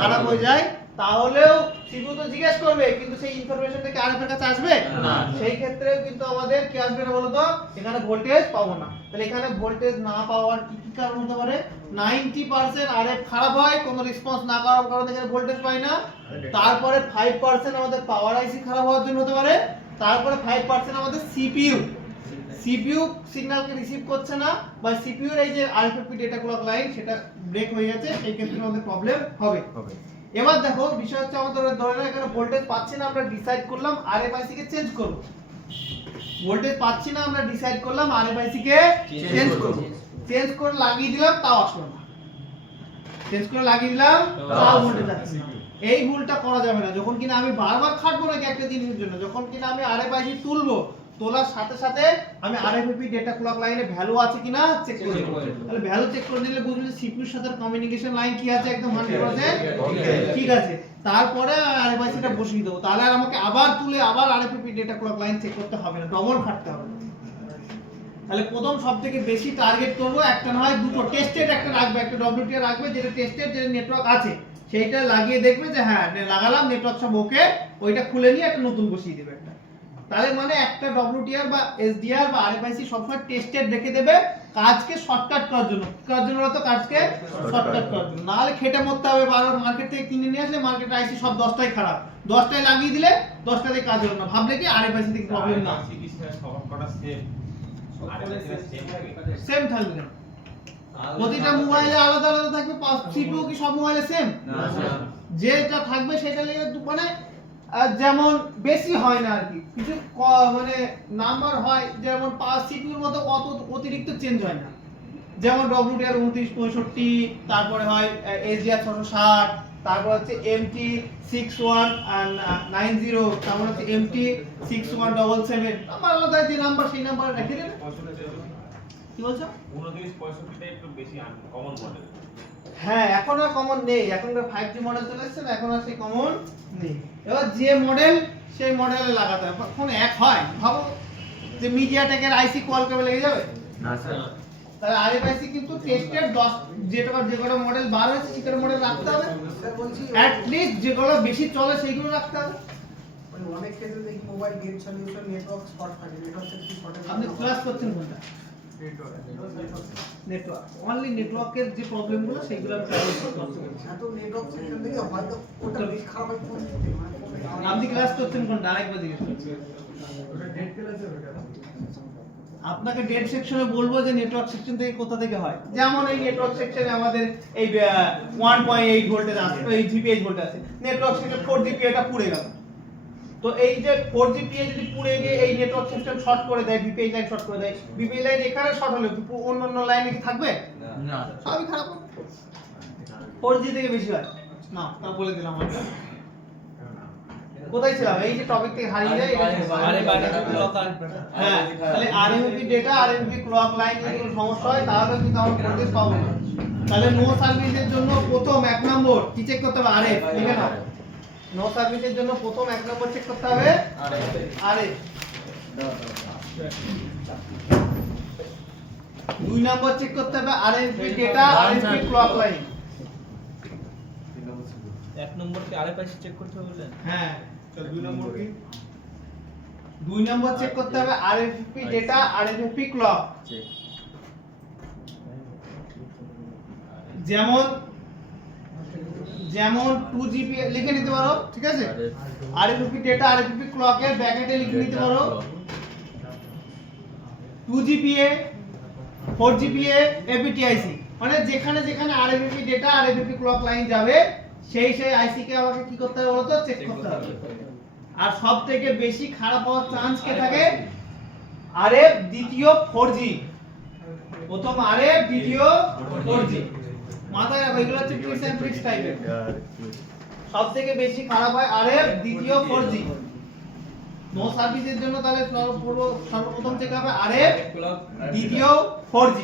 খারাপ হয়ে যায়, তাহলেও সিপিইউ তো জিজ্ঞেস করবে, কিন্তু সেই ইনফরমেশনটা কি আরএফ এর কাছে আসবে না। সেই ক্ষেত্রে কিন্তু আমাদের কি আসবে না বলতো, এখানে ভোল্টেজ পাবো না। তাহলে এখানে ভোল্টেজ না পাওয়ার কি কি কারণ হতে পারে? 90% আরএফ খারাপ হয়, কোনো রেসপন্স না করার কারণে এখানে ভোল্টেজ পাই না। তারপরে 5% আমাদের পাওয়ার আইসি খারাপ হওয়ার জন্য হতে পারে। তারপরে 5% আমাদের সিপিইউ সিগন্যালকে রিসিভ করছে না, বা সিপিইউ এর এই যে আরএফপি ডেটা ক্লক লাইন সেটা ব্রেক হয়ে যাচ্ছে, সেই ক্ষেত্রে আমাদের প্রবলেম হবে। Okay. এবার দেখো বিষয় হচ্ছে আমাদের ধরে নাও এখানে ভোল্টেজ পাচ্ছি না, আমরা ডিসাইড করলাম আরএফআইসি কে চেঞ্জ করব। ভোল্টেজ পাচ্ছি না, আমরা ডিসাইড করলাম আরএফআইসি কে চেঞ্জ করব। চেঞ্জ করে লাগিয়ে দিলাম, তাও আসলো না। চেঞ্জ করে লাগিয়ে দিলাম, তাও ভোল্টেজ আসছে না। এই ভুলটা করা যাবে না। যখন কিনা আমি বারবার খাটবো নাকি একটা জিনিসের জন্য, যখন কিনা আমি আরএফআইসি তুলবো, তোলার সাথে সাথে আমি আরএফপি ডেটা ক্লক লাইনে ভ্যালু আছে কিনা চেক করে নেব। তাহলে ভ্যালু চেক করে নিলে বুঝবে যে সিপিইউর সাথে কমিউনিকেশন লাইন কি আছে, একদম 100% ঠিক আছে। তারপরে আরএফআইসিটা বসিয়ে দেবো, তাহলে আর আমাকে আবার তুলে আবার RFP data clock line check করতে হবে না, ডবল খাটতে হবে না। তাহলে প্রথম সবথেকে বেশি টার্গেট করব একটা না হয় দুটো টেস্টেড একটা রাখবে, একটা ডব্লিউটিআর রাখবে যেটা টেস্টেড, যেটা নেটওয়ার্ক আছে সেইটা লাগিয়ে দেখবে যে হ্যাঁ লাগালাম নেটওয়ার্ক সব ওকে, ওইটা খুলে নিয়ে একটা নতুন বসিয়ে দেবে একটা। তাহলে মানে একটা ডব্লিউটিআর বা এসডিআর বা আরএফআইসি সবসময় টেস্টেড রেখে দেবে কাজকে শর্টকাট করার জন্য। করার জন্য বলতো কাজকে শর্টকাট করার জন্য, নাহলে খেটে মরতে হবে, বারবার মার্কেট থেকে কিনে নিয়ে আসলে মার্কেট আইসি সব 10টাই খারাপ, 10টায় লাগিয়ে দিলে 10টাতে কাজ হলো না, ভাবলে কি আরএফআইসি থেকে প্রবলেম না, সেম থাকবে না। প্রতিটা মোবাইলে আলাদা আলাদা থাকবে, সিপিইউ কি সব মোবাইলে সেম? যেটা থাকবে সেটা নিয়ে মানে যেমন বেশি হয় না আর কি, কিছু মানে নাম্বার হয়, যেমন সিপিইউর মতো অত অতিরিক্ত চেঞ্জ হয় না। যেমন ডব্লিউটিআর 2965, তারপরে হয় এসডিআর 660, তারপর হচ্ছে এমটি 6190, তারপর হচ্ছে এমটি 6177, নাম্বার আলাদা, যে নাম্বার সেই নাম্বার রেখে দেবে। কি বলছো? 2965 টা একটু বেশি কমন মডেল। হ্যাঁ, এখন আর কমন নেই, এখনকার 5G মডেল চলে এসেছে না, এখন আর সেই কমন নেই। এবার যে মডেল সেই মডেলে লাগাতে হবে। এখন এক হয়, ভাবো যে মিডিয়াটেকের আইসি কোয়ালকমে লেগে যাবে না স্যার। তাহলে আরএফআইসি কিন্তু টেস্টেড 10 যেগুলো মডেল বার হয়েছে সেগুলো মডেল রাখতে হবে, স্যার বলছি অ্যাট লিস্ট যেগুলো বেশি চলে সেইগুলো রাখতে হবে। মানে অনেক ক্ষেত্রে দেখি mobile game solution network spot থাকে, নেটওয়ার্ক কি স্পটে আপনি ক্লাস করছেন কোনটা? নেটওয়ার্ক, অনলি নেটওয়ার্কের যে প্রবলেমগুলো সেইগুলো আমি ট্রাই করছি। এত নেটওয়ার্ক সেকশন থেকে হয়তো ওটা বেশি খারাপ হয় কোন দিক থেকে, মানে আপনি ক্লাস করছেন কোনটা আরেকবার জিজ্ঞেস করছি। আপনাকে ডেট সেকশনে বলবো যে নেটওয়ার্ক সেকশন থেকে কোথা থেকে হয়। যেমন এই নেটওয়ার্ক সেকশনে আমাদের এই 1.8 ভোল্টেজ আছে, এই জিপিএইচ ভোল্টেজ আছে, নেটওয়ার্ক সেকশন 4GPA টা পুড়ে গেল। তো এই যে 4GPA যদি পুড়ে গিয়ে এই নেটওয়ার্ক সিস্টেম শর্ট করে দেয়, ভিপিএইচ লাইন শর্ট করে দেয়, ভিপিএইচ লাইন এখানে শর্ট হলে অন্য লাইনে কি থাকবে? না সবই খারাপ হবে। 4G থেকে বেশি হয় না, তা বলে দিলাম আমরা। কোথায় ছিলাম? এই যে টপিক থেকে হারিয়ে যায় এটা হ্যাঁ, তাহলে RMP data, RMP clock line যদি কোনো সমস্যা হয় তাহলে কিন্তু আমরা ভোল্টেজ পাবো না। তাহলে নো সার্ভিসের জন্য প্রথম 1 নম্বর কি চেক করতে হবে? আরএফ। লিখে নাও, নো সার্ভিসের জন্য প্রথম 1 নম্বর চেক করতে হবে আরএফ। 2 নম্বর চেক করতে হবে RMP data, RMP clock line. 1 নম্বরকে আরএফআইসি চেক করতে হবে বললেন? হ্যাঁ, চল 2 নম্বর কি? 2 নম্বর চেক করতে হবে আরএফপি ডেটা, আরএফপি ক্লক। যেমন 2GP লিখে নিতে পারো, ঠিক আছে? আরএফপি ডেটা, আরএফপি ক্লকের ব্র্যাকেটে লিখে নিতে পারো 2GPA, 4GPA, APTIC। মানে যেখানে যেখানে RFP data, RFP clock line যাবে সেই আইসি কে আমাকে কি করতে হবে বলতো? চেক করতে হবে। আর সবথেকে বেশি খারাপ হওয়ার চান্স কে থাকে? আরএফ, দ্বিতীয় 4G। প্রথম আরএফ, দ্বিতীয় 4G। মাথায় রাখো, এগুলো হচ্ছে ট্রিক্স এন্ড ট্রিক্স টাইপের। সবথেকে বেশি খারাপ হয় আরএফ, দ্বিতীয় 4G। নো সার্ভিসের জন্য তাহলে সর্বপ্রথম চেক হবে আরএফ, দ্বিতীয় 4G।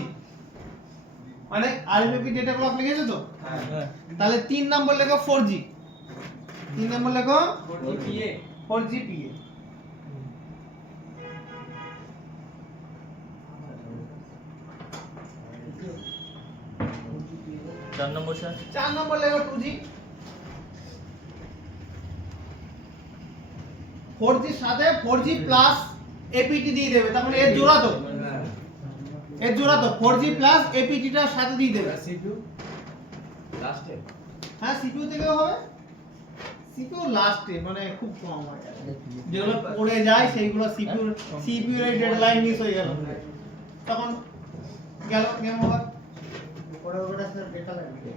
মানে আরএফপি ডেটা ক্লক লিখেছো তো? হ্যাঁ। তাহলে 3 নম্বর লেখো 4G। 3 নম্বর লেখো 4GPA। 4GPA। 4 নম্বর স্যার? 4 নম্বর লেখো 2G। 4G এর সাথে 4G প্লাস APT দিয়ে দেবে, তার মানে এর জোড়া তো, এর জোড়া তো 4G প্লাস APT টার সাথে দিয়ে দেবে। সিপিইউ লাস্টে হ্যাঁ, সিপিইউ থেকেও হবে। সিপিইউ লাস্টে মানে খুব কম হয়, যেগুলো পড়ে যায় সেইগুলো সিপিইউ এর ডেডলাইন মিস হয়ে গেল, তখন গেল গেম ওভার। পরে ওটা স্যার ডেটা লাগবে।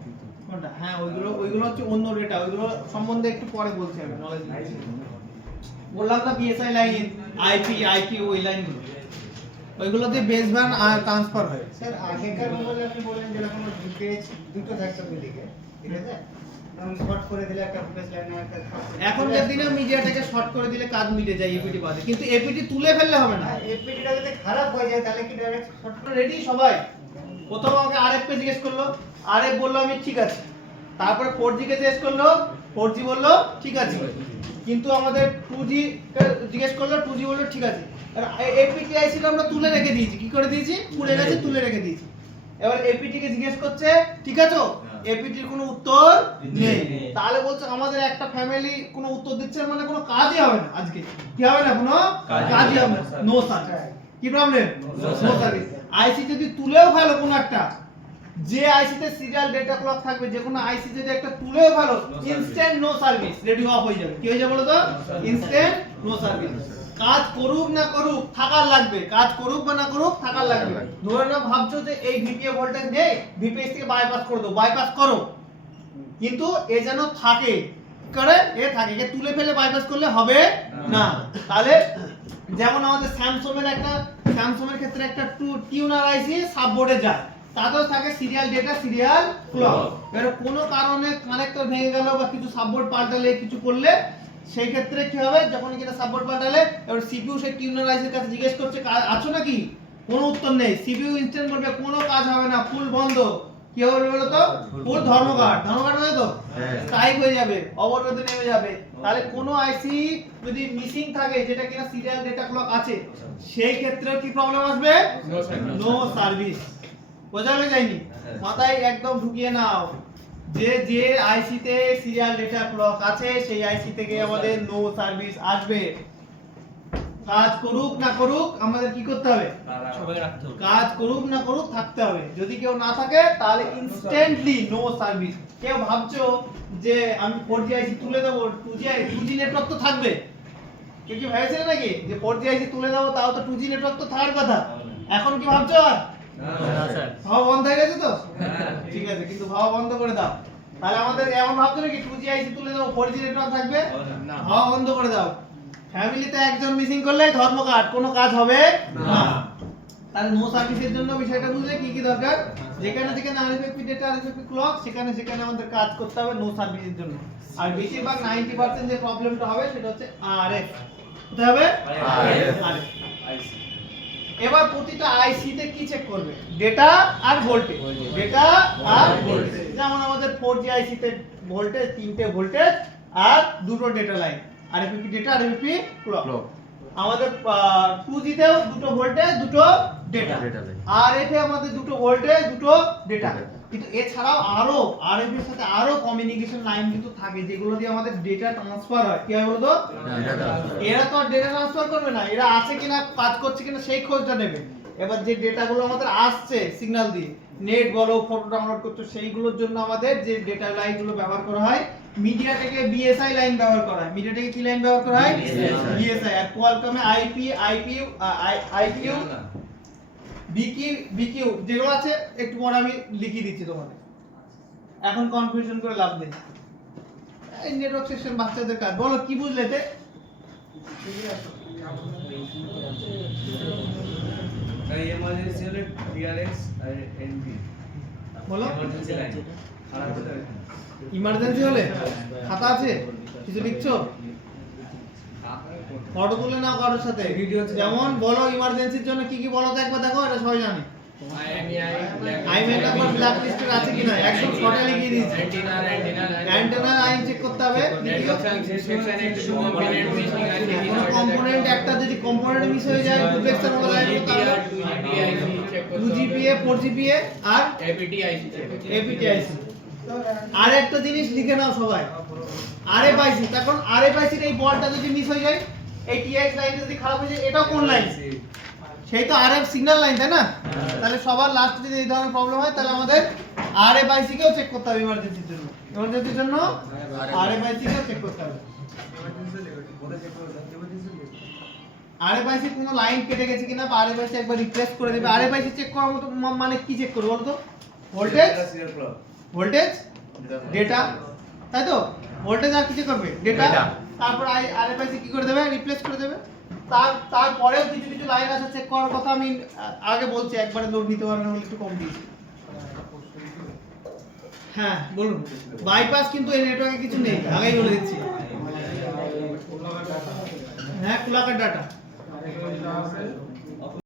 কোনটা? হ্যাঁ, ওইগুলো হচ্ছে অন্য ডেটা, ওইগুলো সম্বন্ধে একটু পরে বলছি আমি, নলেজ বললাম না, পিএসআই লাইন, আইপি ওই লাইনগুলো, ওইগুলোতে বেস ব্যান্ড আর ট্রান্সফার হয়। স্যার আগেকার মোবাইলে আপনি বললেন যেরকম পেজ দুটো থাকতো মিডিকে, ঠিক আছে? আমি শর্ট করে দিলে একটা ফোকাস লাইন আর একটা এখনকার দিনে মিডিয়াটাকে শর্ট করে দিলে কাজ মিটে যায় এপিটি বাদে, কিন্তু এপিটি তুলে ফেললে হবে না। এপিটিটা যদি খারাপ হয়ে যায় তাহলে কি ডাইরেক্ট শর্ট করে? রেডি সবাই? প্রথম আমাকে আরএফ কে জিজ্ঞেস করলো, আরএফ বললো আমি ঠিক আছে। তারপরে 4G কে জিজ্ঞেস করলো, 4G বললো ঠিক আছে। কিন্তু আমাদের 2G কে জিজ্ঞেস করলো, 2G বললো ঠিক আছে। আর এপিটিআইসি টা আমরা তুলে রেখে দিয়েছি। কি করে দিয়েছি? পুড়ে গেছে, তুলে রেখে দিয়েছি। এবার এপিটি কে জিজ্ঞেস করছে, ঠিক আছে? এপিটির কোনো উত্তর নেই। তাহলে বলছে আমাদের একটা ফ্যামিলি কোনো উত্তর দিচ্ছে মানে কোনো কাজই হবে না আজকে। কি হবে না? কোনো কাজই হবে না। No service. কি প্রবলেম? No service. আইসি যদি তুলেও ফেলো কোনো একটা, যে আইসিতে সিরিয়াল ডেটা ক্লক থাকবে, যে কোনো আইসি যদি একটা তুলেও ফেলো, instant no service, ready off হয়ে যাবে। কি হয়ে যাবে বলো তো? Instant no service. কাজ করুক না করুক থাকার লাগবে, কাজ করুক বা না করুক থাকার লাগবে। ধরে নাও ভাবছো যে এই ভিপিএ ভোল্টেজ নেই, ভিপিএস থেকে বাইপাস করে দাও, বাইপাস করো, কিন্তু এ যেন থাকে। কি করে? এ থাকে, একে তুলে ফেলে বাইপাস করলে হবে না। তাহলে যেমন আমাদের স্যামসং এর ক্ষেত্রে একটা টিউনার আইসি সাববোর্ডে যায়, তাতেও থাকে সিরিয়াল ডেটা, সিরিয়াল ক্লক। এবার কোনো কারণে কানেক্টর ভেঙে গেল বা কিছু সাববোর্ড পাল্টালে, কিছু করলে, সেই ক্ষেত্রে কি হবে? যখন কিনা সাববোর্ড পাল্টালে এবার সিপিইউ সেই টিউনার আইসির কাছে জিজ্ঞেস করছে আছো নাকি, কোনো উত্তর নেই। সিপিইউ ইনস্ট্যান্ট বলবে কোনো কাজ হবে না, ফুল বন্ধ। কি হবে বলো তো? ফুল ধর্মঘট হয় তো, স্ট্রাইক হয়ে যাবে, অবরোধে নেমে যাবে। তাহলে কোনো আইসি যদি মিসিং থাকে, যেটা কিনা সিরিয়াল ডেটা ক্লক আছে, সেই ক্ষেত্রে কি প্রবলেম আসবে? No service. বোঝা যায়নি? মাথায় একদম ঢুকিয়ে নাও যে আইসিতে সিরিয়াল ডেটা ক্লক আছে সেই আইসি থেকে আমাদের নো সার্ভিস আসবে। কাজ করুক না করুক আমাদের কি করতে হবে? সবাই রাখতে হবে। কাজ করুক না করুক থাকতে হবে। যদি কেউ না থাকে তাহলে ইনস্ট্যান্টলি নো সার্ভিস। কেউ ভাবছো যে আমি 4G আইসি তুলে দেবো, 2G নেটওয়ার্ক তো থাকবে? কেউ কি ভেবেছিল নাকি যে 4G আইসি তুলে দেবো তাও তো 2G নেটওয়ার্ক তো থাকার কথা? এখন কি ভাবছো আর না স্যার ভাবা বন্ধ হয়ে গেছে তো ঠিক আছে, কিন্তু ভাবা বন্ধ করে দাও। তাহলে আমাদের এমন ভাবছো নাকি 2G IC তুলে দাও 4G নেটওয়ার্ক থাকবে না, ভাবা বন্ধ করে দাও। ফ্যামিলিতে একজন মিসিং করলে ধর্মঘট, কোনো কাজ হবে না। তাহলে নো সার্ভিসের জন্য বিষয়টা বুঝলে কি কি দরকার, যেখানে যেখানে RFFP ডেটা RFFP ক্লক সেখানে সেখানে আমাদের কাজ করতে হবে নো সার্ভিসের জন্য। আর বেশিরভাগ 90% যে প্রবলেমটা হবে সেটা হচ্ছে RF, কোথায় হবে RF। এবার প্রতিটা আইসি তে কি চেক করবে, ডেটা আর ভোল্টেজ, ডেটা আর ভোল্টেজ। যেমন আমাদের 4G আইসি তে ভোল্টেজ, 3টে ভোল্টেজ আর দুটো data line, RFFP data RFFP clock. আমাদের 2G তেও দুটো ভোল্টেজ দুটো ডেটা, Data line। আর এতে আমাদের দুটো ভোল্টেজ দুটো ডেটা। কিন্তু এছাড়াও আরো RF এর সাথে আরো কমিউনিকেশন লাইন কিন্তু থাকে যেগুলো দিয়ে আমাদের ডেটা ট্রান্সফার হয়। কি হয় বলো তো? এরা তো আর ডেটা ট্রান্সফার করবে না, এরা আছে কিনা কাজ করছে কিনা সেই খোঁজটা নেবে। এবার যে ডেটাগুলো আমাদের আসছে সিগন্যাল দিয়ে, নেট বলো ফটো ডাউনলোড করতে, সেইগুলোর জন্য আমাদের যে ডেটা লাইনগুলো ব্যবহার করা হয়, মিডিয়াটেকে বিএসআই লাইন ব্যবহার করা হয়। মিডিয়াটেকে কি লাইন ব্যবহার করা হয়? বিএসআই। আর কোয়ালকমে আইপিইউ বিকিউ যেগুলো আছে একটু পরে আমি লিখিয়ে দিচ্ছি তোমাদের, এখন কনফিউশন করে লাভ নেই। এই নেটওয়ার্ক সেকশন বাচ্চাদের কাজ। বলো কি বুঝলে এতে? emergency হলে DRX আর NP বলো emergency line খারাপ হলে ইমার্জেন্সি হলে খাতা আছে, কিছু লিখছো? ফটো তুলে নাও কারোর সাথে। যেমন বলো ইমার্জেন্সির জন্য কি কি বলো তো একবার দেখো, এটা সবাই জানে। আইএমআই নাম্বার ব্ল্যাক লিস্টের আছে কিনা একদম শর্টে লিখিয়ে দিয়েছি। অ্যান্টেনা লাইন চেক করতে হবে। কোনো কম্পোনেন্ট একটা যদি কম্পোনেন্ট মিস হয়ে যায় ডুপ্লেক্সার ওয়ালা লাইন করতে হবে। 2GPA 4GPA আর APTIC। আর একটা জিনিস লিখে নাও সবাই, RFIC। তখন RFIC এর এই বলটা যদি মিস হয়ে যায়, এই TX লাইনটা যদি খারাপ হয়ে যায়, এটাও কোন লাইন? সেই তো RF সিগন্যাল লাইন, তাই না? তাহলে সবার লাস্টে যদি এই ধরনের প্রবলেম হয় তাহলে আমাদের RFIC কেও চেক করতে হবে ইমার্জেন্সির জন্য। ইমার্জেন্সির জন্য RFIC কেও চেক করতে হবে। RFIC কোনো লাইন কেটে গেছে কিনা বা RFIC একবার রিপ্লেস করে দেবে। RFIC চেক করার মতো মানে কি চেক করবে বলো তো? ভোল্টেজ, ভোল্টেজ, ডেটা, তাই তো? ভোল্টেজ আর কি চেক করবে? ডেটা। তারপর RFIC কি করে দেবে? রিপ্লেস করে দেবে। তারপরেও কিছু কিছু লাইন আছে চেক করার কথা, আমি আগে বলছি, একবারে লোড নিতে পারবে না বলে একটু কম দিয়েছি। হ্যাঁ বলুন। বাইপাস কিন্তু এই নেটওয়ার্কে কিছু নেই, আগেই বলে দিচ্ছি। হ্যাঁ, কুলাকার ডাটা।